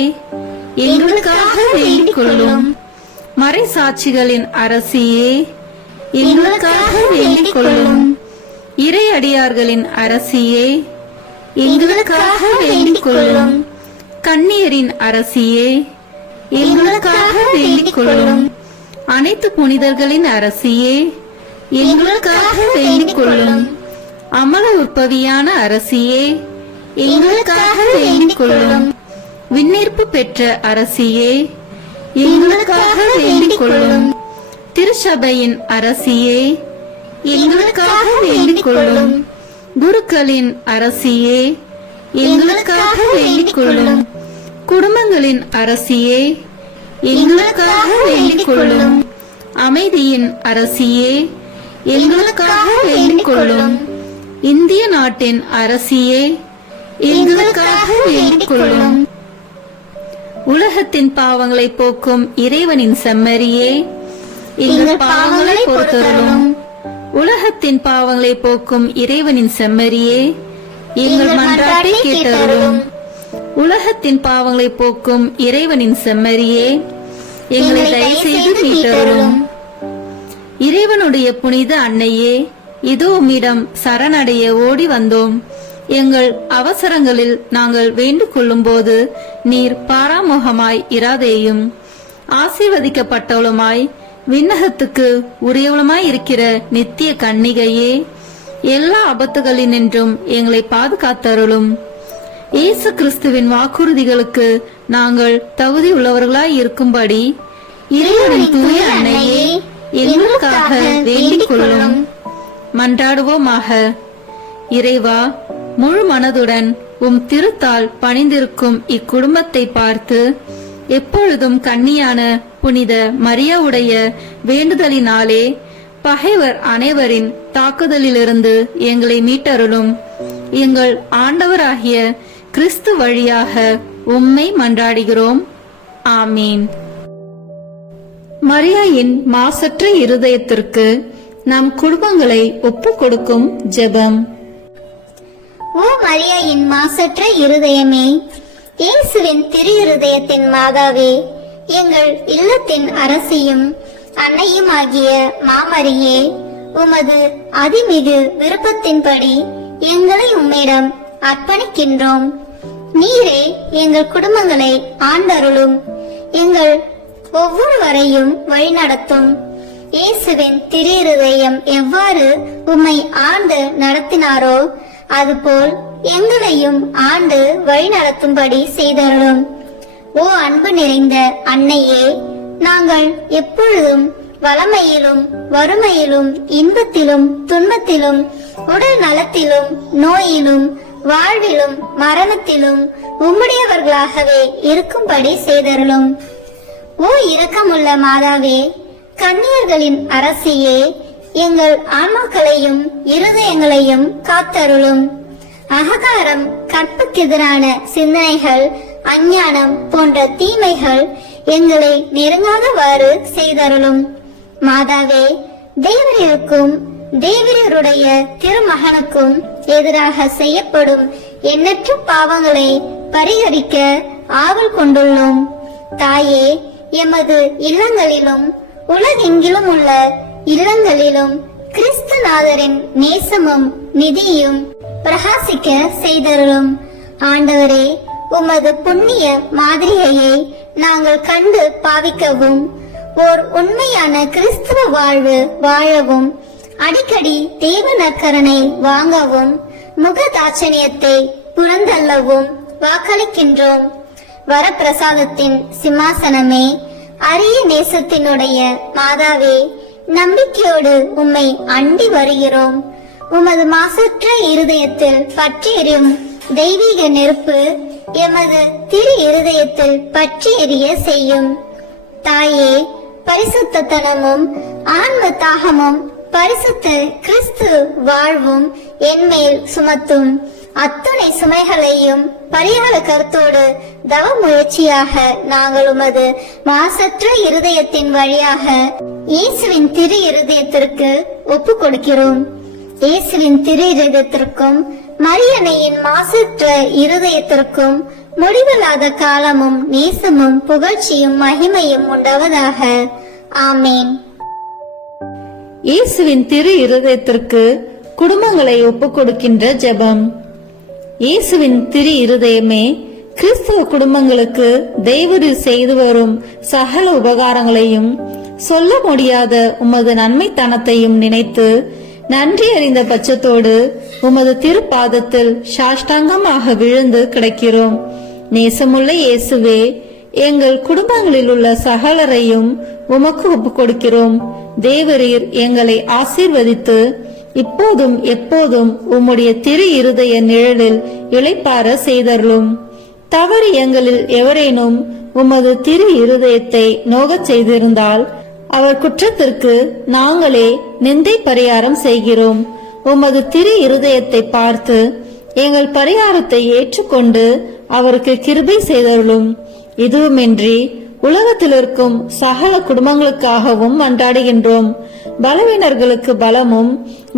எங்களுக்காக வேண்டிக் கொள்ளும். மறைசாட்சிகளின் அரசியே, எங்களுக்காக வேண்டிக் கொள்ளும். இறையடியார்களின் அரசியே, எங்களுக்காக வேண்டிக் கொள்ளும். கன்னியரின் அரசியே, எங்களுக்காக வேண்டிக் கொள்ளும். அனைத்து புனிதர்களின் அரசியே, எங்களுக்காக வேண்டிக் கொள்ளும். அமல உற்பவியான அரசியே, எங்களுக்காக வேண்டிக் கொள்ளும். விண்ணேற்பு பெற்ற அரசியே, எங்களுக்காக வேண்டிக் கொள்ளும். திருச்சபையின் அரசியே, எங்களுக்காக வேண்டிக் கொள்ளும். குருக்களின் அரசியே, எங்களுக்காக வேண்டிக் கொள்ளும். குடும்பங்களின் அரசியே, எங்களுக்காக வேண்டிக் கொள்ளும். அமைதியின் அரசியே, எங்களுக்காக வேண்டிக் கொள்ளும். இந்திய நாட்டின் அரசியே, எங்களுக்காக வேண்டிக் கொள்ளும். உலகத்தின் பாவங்களை போக்கும் இறைவனின் செம்மறியே, எங்கள் பாவங்களை பொறுத்தருளும். உலகத்தின் பாவங்களை போக்கும் இறைவனின் செம்மறியே, எங்கள் மன்றாட்டை கேட்டருளும். உலகத்தின் பாவங்களை போக்கும் இறைவனின் செம்மறியே, எங்களை தயவு செய்து மீட்டருளும். இறைவனுடைய புனித அன்னையே, இதோ உம்மிடம் சரணடைய ஓடி வந்தோம். எங்கள் அவசரங்களில் நாங்கள் வேண்டிக் கொள்ளும் போது நீர் பாராமுகமாய் இராதேயும். ஆசீர்வதிக்கப்பட்டவளுமாய் விண்ணகத்துக்கு உரியவளுமாய் இருக்கிற நித்திய கன்னிகையே, எல்லா ஆபத்துகளினின்றும் எங்களை பாதுகாத்தருளும். இயேசு கிறிஸ்துவின் வாக்குறுதிகளுக்கு நாங்கள் தகுதி உள்ளவர்களாய் இருக்கும்படி இறைவனின் தூய அன்னையே, எங்களுக்காக வேண்டிக் கொள்ளும். மன்றாடுவோமாக. இறைவா, முழு மனதுடன் உம் திருத்தால் பணிந்திருக்கும் இக்குடும்பத்தை பார்த்து எப்பொழுதும் கன்னியான புனித மரியாவுடைய வேண்டுதலினாலே பகைவர் அனைவரின் தாக்குதலிலிருந்து எங்களை மீட்டருளும். எங்கள் ஆண்டவராகிய கிறிஸ்து வழியாக உம்மை மன்றாடுகிறோம். ஆமீன். மரியாயின் மாசற்ற இருதயத்திற்கு நம் குடும்பங்களை ஒப்புக் கொடுக்கும் ஜெபம். ஓ மரியாயின் மாசற்ற இருதயமே, இயேசுவின் திரு இருதயத்தின் மாதாவே, எங்கள் இல்லத்தின் அரசியும் அன்னையுமாகிய மாமரியே, உமது அதிமிகு விருப்பத்தின்படி எங்களை உம்மிடம் அர்ப்பணிக்கின்றோம். நீரே எங்கள் குடும்பங்களை ஆண்டருளும், எங்கள் ஒவ்வொருவரையும் வழிநடத்தும். இயேசுவின் திரு இருதயம் எவ்வாறு உம்மை ஆண்டு நடத்தினாரோ அதுபோல் எங்களையும் ஆண்டு வழிநடத்தும்படி செய்தருளும். ஓ அன்பு நிறைந்த அன்னையே, நாங்கள் எப்பொழுதும் வளமையிலும் வறுமையிலும் இன்பத்திலும் துன்பத்திலும் உடல் நலத்திலும் நோயிலும் வாழ்விலும் மரணத்திலும் உம்முடையவர்களாகவே இருக்கும்படி செய்தருளும். ஓ இரக்கமுள்ள மாதாவே, கன்னியர்களின் அரசியே, எங்கள் ஆன்மாக்களையும் இருதயங்களையும் காத்தருளும். அகங்காரம், கற்புக்கெதிரான சிந்தனைகள், அஞ்ஞானம் போன்ற தீமைகள் எங்களை நெருங்காதவாறு செய்தருளும். மாதாவே, தேவரீருக்கும் தேவரீருடைய திருமகனுக்கும் எதிராக செய்யப்படும் எண்ணற்ற பாவங்களை பரிகரிக்க ஆவல் கொண்டுள்ளோம். தாயே, எமது இல்லங்களிலும் உலகெங்கிலும் உள்ள இல்லங்களிலும் கிறிஸ்துநாதரின் நேசமும் நிதியும் பிரகாசிக்க செய்தருளும். ஆண்டவரே, உமது புண்ணிய மாதிரியையை நாங்கள் கண்டு பாவிக்கவும், ஓர் உண்மையான கிறிஸ்துவ வாழ்வு வாழவும், அடிக்கடி தேவ நற்கருணை வாங்கவும், முகதாட்சணியத்தை புறந்தள்ளவும் வாக்களிக்கின்றோம். வரப்பிரசாதத்தின் சிம்மாசனமே, அரிய நேசத்தினுடைய மாதாவே, நம்பிக்கையோடு உம்மை அண்டி வருகிறோம். உமது மாசற்ற இருதயத்தில் பற்றி எரியும் தெய்வீக நெருப்பு எமது திரு இருதயத்தில் பற்றி எரிய செய்யும். தாயே, பரிசுத்தனமும் ஆன்ம தாகமும் பரிசுத்த கிறிஸ்து வாழ்வும் என்மேல் சுமத்தும். அத்துணை சுமைகளையும் பரிகார கருத்தோடு தவ முயற்சியாக நாங்கள் உமது மாசற்ற இருதயத்தின் வழியாக இயேசுவின் திரு இருதயத்திற்கு ஒப்பு கொடுக்கிறோம். இயேசுவின் திரு இருதயத்திற்கும் மரியன்னையின் மாசற்ற இருதயத்திற்கும் முடிவில்லாத காலமும் நேசமும் புகழ்ச்சியும் மகிமையும் உண்டாவதாக. ஆமேன். இயேசுவின் திரு இருதயத்திற்கு குடும்பங்களை ஒப்புக் கொடுக்கின்ற ஜெபம். இயேசுவின் திரு இருதயமே, கிறிஸ்தவ குடும்பங்களுக்கு தேவரீர் செய்து வரும் சகல உபகாரங்களையும் சொல்ல முடியாத உமது நன்மைத்தனத்தையும் நினைத்து நன்றி அறிந்த பட்சத்தோடு உமது திருப்பாதத்தில் சாஷ்டாங்கமாக விழுந்து கிடக்கிறோம். நேசமுள்ள இயேசுவே, எங்கள் குடும்பங்களில் உள்ள சகலரையும் உமக்கு ஒப்புக் கொடுக்கிறோம். தேவரீர் எங்களை ஆசீர்வதித்து இப்போதும் எப்போதும் உம்முடைய திரு இருதய நிழலில் இளைப்பார செய்தருளும். தவறு எங்களில் எவரேனும் உமது திரு இருதயத்தை நோகச் செய்திருந்தால் அவர் குற்றத்திற்கு நாங்களே நிந்தை பரிகாரம் செய்கிறோம். உமது திரு இருதயத்தை பார்த்து எங்கள் பரிகாரத்தை ஏற்றுக்கொண்டு அவருக்கு கிருபை செய்தருளும். இதுவுமின்றி உலகத்தில் இருக்கும் சகல குடும்பங்களுக்காகவும் மன்றாடுகின்றோம். பலவீனர்களுக்கு பலமும்,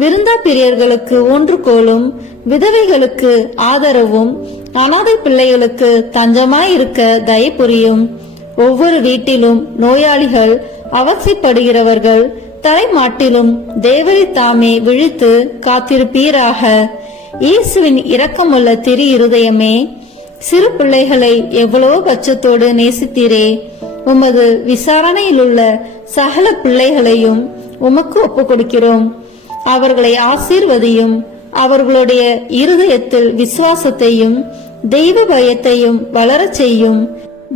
விருந்தா பிரியர்களுக்கு ஊன்றுகோலும், விதவைகளுக்கு ஆதரவும், அனாதை பிள்ளைகளுக்கு தஞ்சமாயிருக்க தயை புரியும். ஒவ்வொரு வீட்டிலும் நோயாளிகள், அவசியப்படுகிறவர்கள் தலைமாட்டிலும் தேவரி தாமே விழித்து காத்திருப்பீராக. இயேசுவின் இரக்கமுள்ள திரு இருதயமே, சிறு பிள்ளைகளை எவ்வளவோ பட்சத்தோடு நேசித்தீரே. உமது விசாரணையில் உள்ள சகல பிள்ளைகளையும் உமக்கு ஒப்புக் கொடுக்கிறோம். அவர்களை ஆசீர்வதியும். அவர்களுடைய இருதயத்தில் விசுவாசத்தையும் தெய்வ பயத்தையும் வளரச் செய்யும்.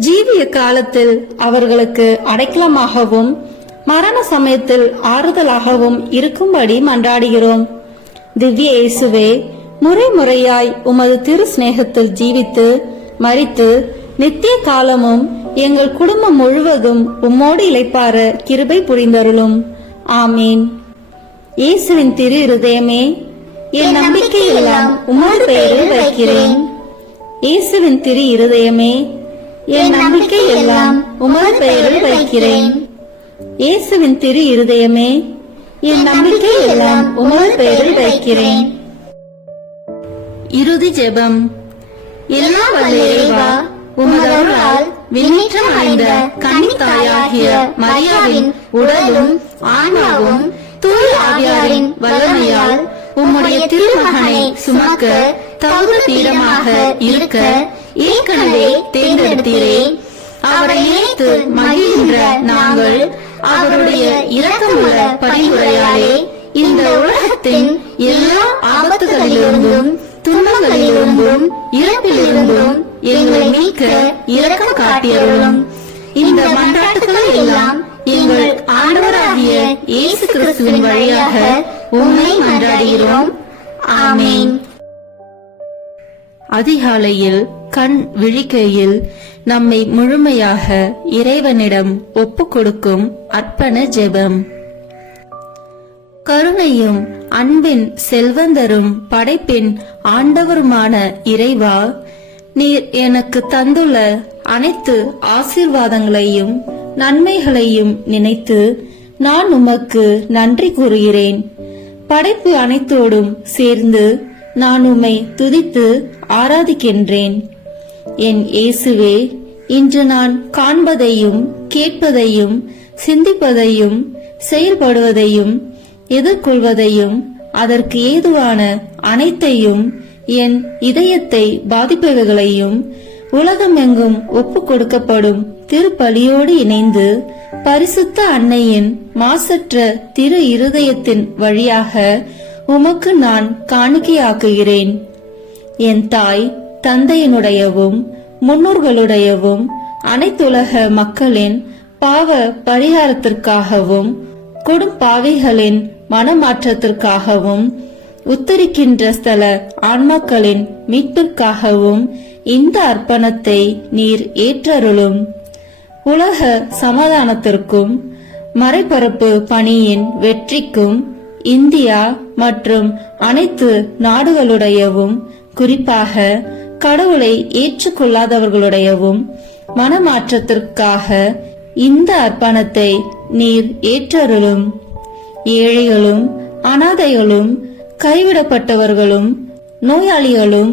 ஜீவிய காலத்தில் அவர்களுக்கு அடைக்கலமாகவும் மரண சமயத்தில் ஆறுதலாகவும் இருக்கும்படி மன்றாடுகிறோம். திவ்ய இயேசுவே, முறைமுறையாய் உமது திரு சிநேகத்தில் ஜீவித்து மரித்து நித்திய காலமும் எங்கள் குடும்பம் முழுவதும் உம்மோடு இளைப்பார கிருபை புரிந்தருளும். ஆமீன். இயேசுவின் திரு இருதயமே, என் நம்பிக்கை எல்லாம் உமது பெயரில் வைக்கிறேன். இயேசுவின் திரு இருதயமே, என் நம்பிக்கை எல்லாம் உமது பெயரில் வைக்கிறேன். இயேசுவின் திரு இருதயமே, என் நம்பிக்கை எல்லாம் உமது பெயரில் வைக்கிறேன். இறுதி ஜெபம். எல்லாம் வல்ல இறைவா, உமதருளால் விண்ணேற்றம் அடைந்த கன்னித்தாயாகிய மரியாவின் உடலும் ஆன்மாவும் தூய ஆவியாரின் வல்லமையால் உம்முடைய திருமகனை சுமக்க தகுந்த பீடமாக இருக்க ஏற்கனவே தேர்ந்தெடுத்தீரே. அவரை நினைத்து மகிழ்கின்ற நாங்கள் அவருடைய இரக்கமுள்ள பரிந்துரையாலே இந்த உலகத்தின் எல்லா ஆபத்துகளிலிருந்தும் துன்பங்களிலிருந்தும் இறப்பிலிருந்தும் எங்களை மீட்க இரக்கம் காட்டியருளும். இந்த மன்றாட்டுகளை எல்லாம் எங்கள் ஆண்டவராகிய இயேசு கிறிஸ்துவின் வழியாக உம்மை மன்றாடுகிறோம். ஆமென். அதிகாலையில் கண் விழிக்கையில் நம்மை முழுமையாக இறைவனிடம் ஒப்புக் கொடுக்கும் அர்ப்பண ஜெபம். கருணையும் அன்பின் செல்வந்தரும் படைப்பின் ஆண்டவருமான இறைவா, நீர் எனக்கு தந்துள்ள அனைத்து ஆசீர்வாதங்களையும் நன்மைகளையும் நினைத்து நான் உமக்கு நன்றி கூறுகிறேன். படைப்பு அனைத்தோடும் சேர்ந்து நான் உம்மை துதித்து ஆராதிக்கின்றேன். என் இயேசுவே, இன்று நான் காண்பதையும் கேட்பதையும் சிந்திப்பதையும் செயல்படுவதையும் எதிர்கொள்வதையும் அதற்கு ஏதுவான அனைத்தையும் என் இதயத்தை பாதிப்பவைகளையும் உலகமெங்கும் ஒப்புக் கொடுக்கப்படும் திருப்பலியோடு இணைந்து பரிசுத்த அன்னையின் மாசற்ற திரு இருதயத்தின் வழியாக உமக்கு நான் காணிக்கையாக்குகிறேன். என் தாய் தந்தையினுடையவும் முன்னோர்களுடையவும் அனைத்துலக மக்களின் பாவ பரிகாரத்திற்காகவும் கொடும்பாவிகளின் மனமாற்றத்திற்காகவும் உத்தரிக்கின்ற ஸ்தல ஆன்மாக்களின் மீட்பிற்காகவும் இந்த அர்ப்பணத்தை நீர் ஏற்றருளும். உலக சமாதானத்திற்கும் மறைபரப்பு பணியின் வெற்றிக்கும் இந்தியா மற்றும் அனைத்து நாடுகளுடையவும் குறிப்பாக கடவுளை ஏற்றுக்கொள்ளாதவர்களுடையவும் மனமாற்றத்திற்காக இந்த அர்ப்பணத்தை நீர் ஏற்றருளும். ஏழைகளும் அனாதைகளும் கைவிடப்பட்டவர்களும் நோயாளிகளும்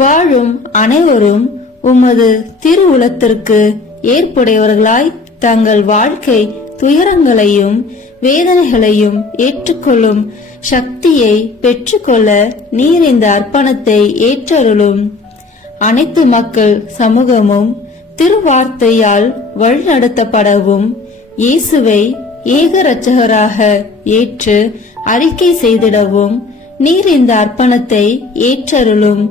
வாழும் அனைவரும் உமது திருவுளத்திற்கு ஏற்புடையவர்களாய் தங்கள் வாழ்க்கை துயரங்களையும் வேதனைகளையும் ஏற்றுக்கொள்ளும் சக்தியை பெற்றுக்கொள்ள நீர் இந்த அர்ப்பணத்தை ஏற்றருளும். அனைத்து மக்கள் சமூகமும் திருவார்த்தையால் வழிநடத்தப்படவும் இயேசுவை ஏக இரட்சகராக ஏற்று அறிக்கை செய்திடவும் நீர் இந்த அர்ப்பணத்தை ஏற்றருளும்.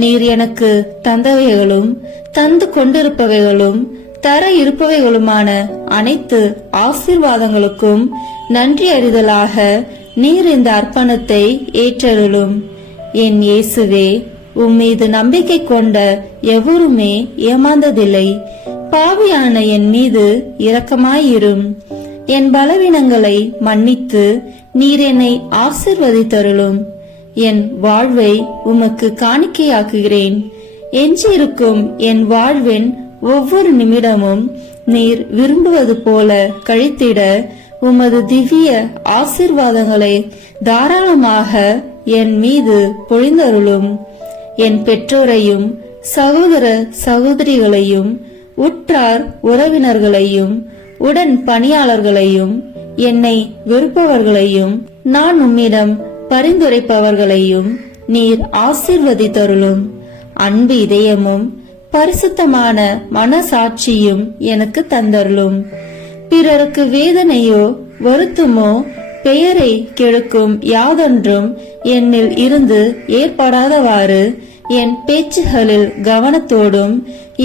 நீர் எனக்கு தந்தவைகளும் தந்து கொண்டிருப்பவைகளும் தர இருப்பவைகளுமான அனைத்து ஆசீர்வாதங்களுக்கும் நன்றி அறிதலாக நீர் இந்த அர்ப்பணத்தை ஏற்றருளும். என் இயேசுவே, உம்மீது நம்பிக்கை கொண்ட எவருமே ஏமாந்ததில்லை. பாவியான என் மீது இரக்கமாயிரும். என் பலவீனங்களை மன்னித்து நீர் என்னை ஆசீர்வதித்தருளும். என் வாழ்வை உமக்கு காணிக்கையாக்குகிறேன். எஞ்சியிருக்கும் என் வாழ்வின் ஒவ்வொரு நிமிடமும் நீர் விரும்புவது போல கழித்திட உமது திவ்ய ஆசீர்வாதங்களை தாராளமாக என் மீது பொழிந்தருளும். என் பெற்றோரையும் சகோதர சகோதரிகளையும் உற்றார் உறவினர்களையும் உடன் பணியாளர்களையும் என்னை வெறுப்பவர்களையும் நான் உம்மிடம் பரிந்துரைப்பவர்களையும் நீர் ஆசீர்வதித்தருளும். அன்பு இதயமும் பரிசுத்தமான மனசாட்சியும் எனக்கு தந்தருளும். பிறருக்கு வேதனையோ வருத்தமோ பெயரை கெடுக்கும் யாதொன்றும் என்னில் இருந்து ஏற்படாதவாறு என் பேச்சுகளில் கவனத்தோடும்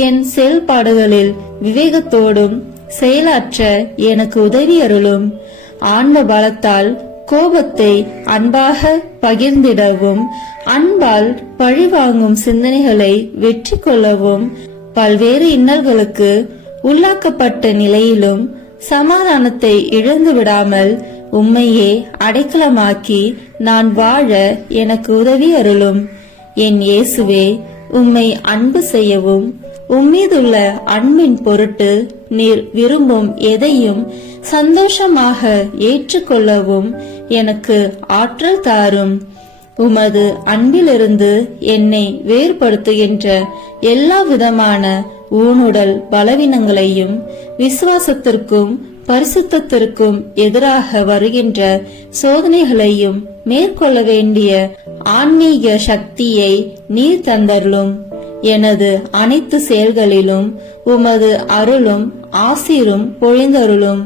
என் செயல்பாடுகளில் விவேகத்தோடும் செயலாற்ற எனக்கு உதவி அருளும். ஆன்ம பலத்தால் கோபத்தை அன்பாக பகிர்ந்திடவும் அன்பால் பழிவாங்கும் சிந்தனைகளை வெற்றி கொள்ளவும் பல்வேறு இன்னல்களுக்கு உள்ளாக்கப்பட்ட நிலையிலும் சமாதானத்தை இழந்து விடாமல் உம்மையே அடைக்கலமாக்கி நான் வாழ எனக்கு உதவி அருளும். என் இயேசுவே, உம்மை அன்பு செய்யவும் உம்மீதுள்ள அன்பின் பொருட்டு நீர் விரும்பும் எதையும் சந்தோஷமாக ஏற்றுக்கொள்ளவும் எனக்கு ஆற்றல் தாரும். உமது அன்பிலிருந்து என்னை வேறுபடுத்துகின்ற எல்லா விதமான ஊனுடல் பலவீனங்களையும் விசுவாசத்திற்கும் பரிசுத்தத்திற்கும் எதிராக வருகின்ற சோதனைகளையும் மேற்கொள்ள வேண்டிய ஆன்மீக சக்தியை நீர் தந்தருளும். எனது அனைத்து செயல்களிலும் உமது அருளும் ஆசீரும் பொழிந்தருளும்.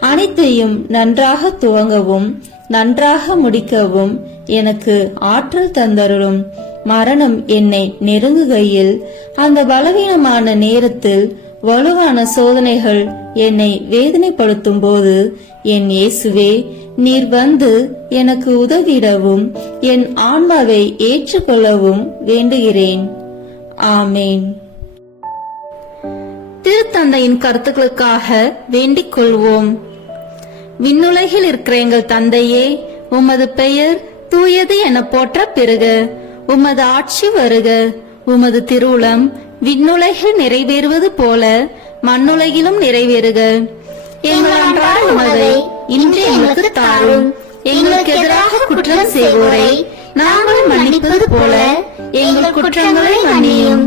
அனைத்தையும் நன்றாக துவங்கவும் நன்றாக முடிக்கவும் எனக்கு ஆற்றல் தந்தருளும். மரணம் என்னை நெருங்குகையில், அந்த பலவீனமான நேரத்தில் வலுவான சோதனைகள் என்னை வேதனைப்படுத்தும் போது, என் இயேசுவே, நீர் வந்து எனக்கு உதவிடவும் என் ஆன்மாவை ஏற்றுக்கொள்ளவும் வேண்டுகிறேன். ஆமேன். திருத்தந்தையின் கருத்துக்களுக்காக வேண்டிக் கொள்வோம். விண்ணுலகில் இருக்கிற எங்கள் தந்தையே, உமது பெயர் தூயது என போற்ற பெறுக. உமது ஆட்சி வருக. உமது திருவுளம் விண்ணுலகில் நிறைவேறுவது போல மண்ணுலகிலும் நிறைவேறுக. எங்கள் அன்றாட உணவை இன்று எங்களுக்கு தாரும். எங்களுக்கு எதிராக குற்றம் செய்வோரை நாங்கள் மன்னிப்பது போல எங்கள் குற்றங்களை மன்னியும்.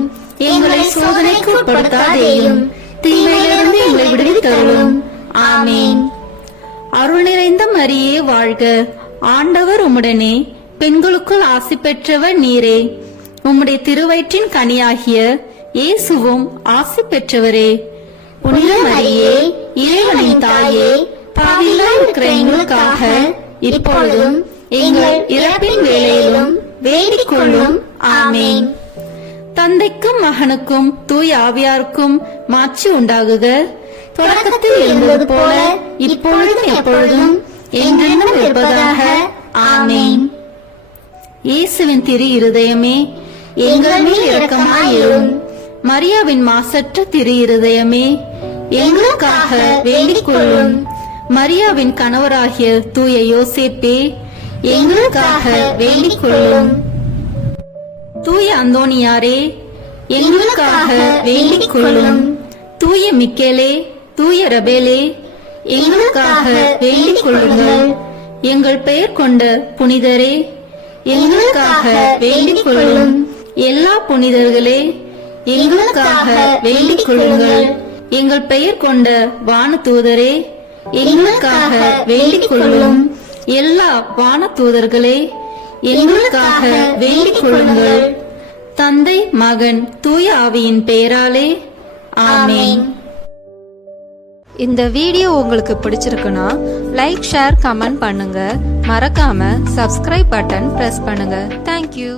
எங்களை சோதனைக்கு உட்படுத்தாதேயும், தீமையிலிருந்து எங்களை விடுவித்தருளும். ஆமேன். அருள் நிறைந்த மரியே வாழ்க. ஆண்டவர் உம்முடனே, பெண்களுக்குள் ஆசி பெற்றவர் நீரே. உம்முடைய திருவயிற்றின் கனியாகிய இயேசுவும் ஆசி பெற்றவரே. புனித மரியே, இறைவனின் தாயே, பாவிகளாய் இருக்கிற எங்களுக்காக இப்பொழுதும் எங்கள் இறப்பின் வேளையிலும் வேண்டிக் கொள்ளும். ஆமேன். தந்தைக்கும் மகனுக்கும் தூய ஆவியாருக்கும் மாட்சி உண்டாகுக. தொடக்கத்தில் இருந்தது போல இப்பொழுதும் எப்பொழுதும் என்றென்றும் இருப்பதாக. ஆமேன். இயேசுவின் திரு இருதயமே, எங்கள் மேல் இரக்கமாயிரும். மரியாவின் மாசற்ற திரு இருதயமே, எங்களுக்காக வேண்டிக் கொள்ளும். மரியாவின் கணவராகிய தூய யோசேப்பே, எங்களுக்காக வேண்டிக் கொள்ளும். தூய அந்தோனியாரே, எங்களுக்காக வேண்டிக் கொள்ளும். தூய மிக்கேலே, தூய ரபேலே, எங்களுக்காக வேண்டிக் கொள்ளுங்கள். எங்கள் பெயர் கொண்ட புனிதரே, எங்களுக்காக வேண்டிக் கொள்ளும். எல்லா புனிதர்களே, எங்களுக்காக வேண்டிக் கொள்ளுங்கள். எங்கள் பெயர் கொண்ட வானதூதரே, எங்களுக்காக வேண்டிக் கொள்ளும். எல்லா வானதூதர்களே, எங்களுக்காக வேண்டிக் கொள்ளுங்கள். தந்தை, மகன், தூய ஆவியின் பெயராலே. ஆமேன். இந்த வீடியோ உங்களுக்கு பிடிச்சிருக்குன்னா லைக், ஷேர், கமெண்ட் பண்ணுங்க. மறக்காம சப்ஸ்கிரைப் பட்டன் பிரஸ் பண்ணுங்க. தேங்க்யூ.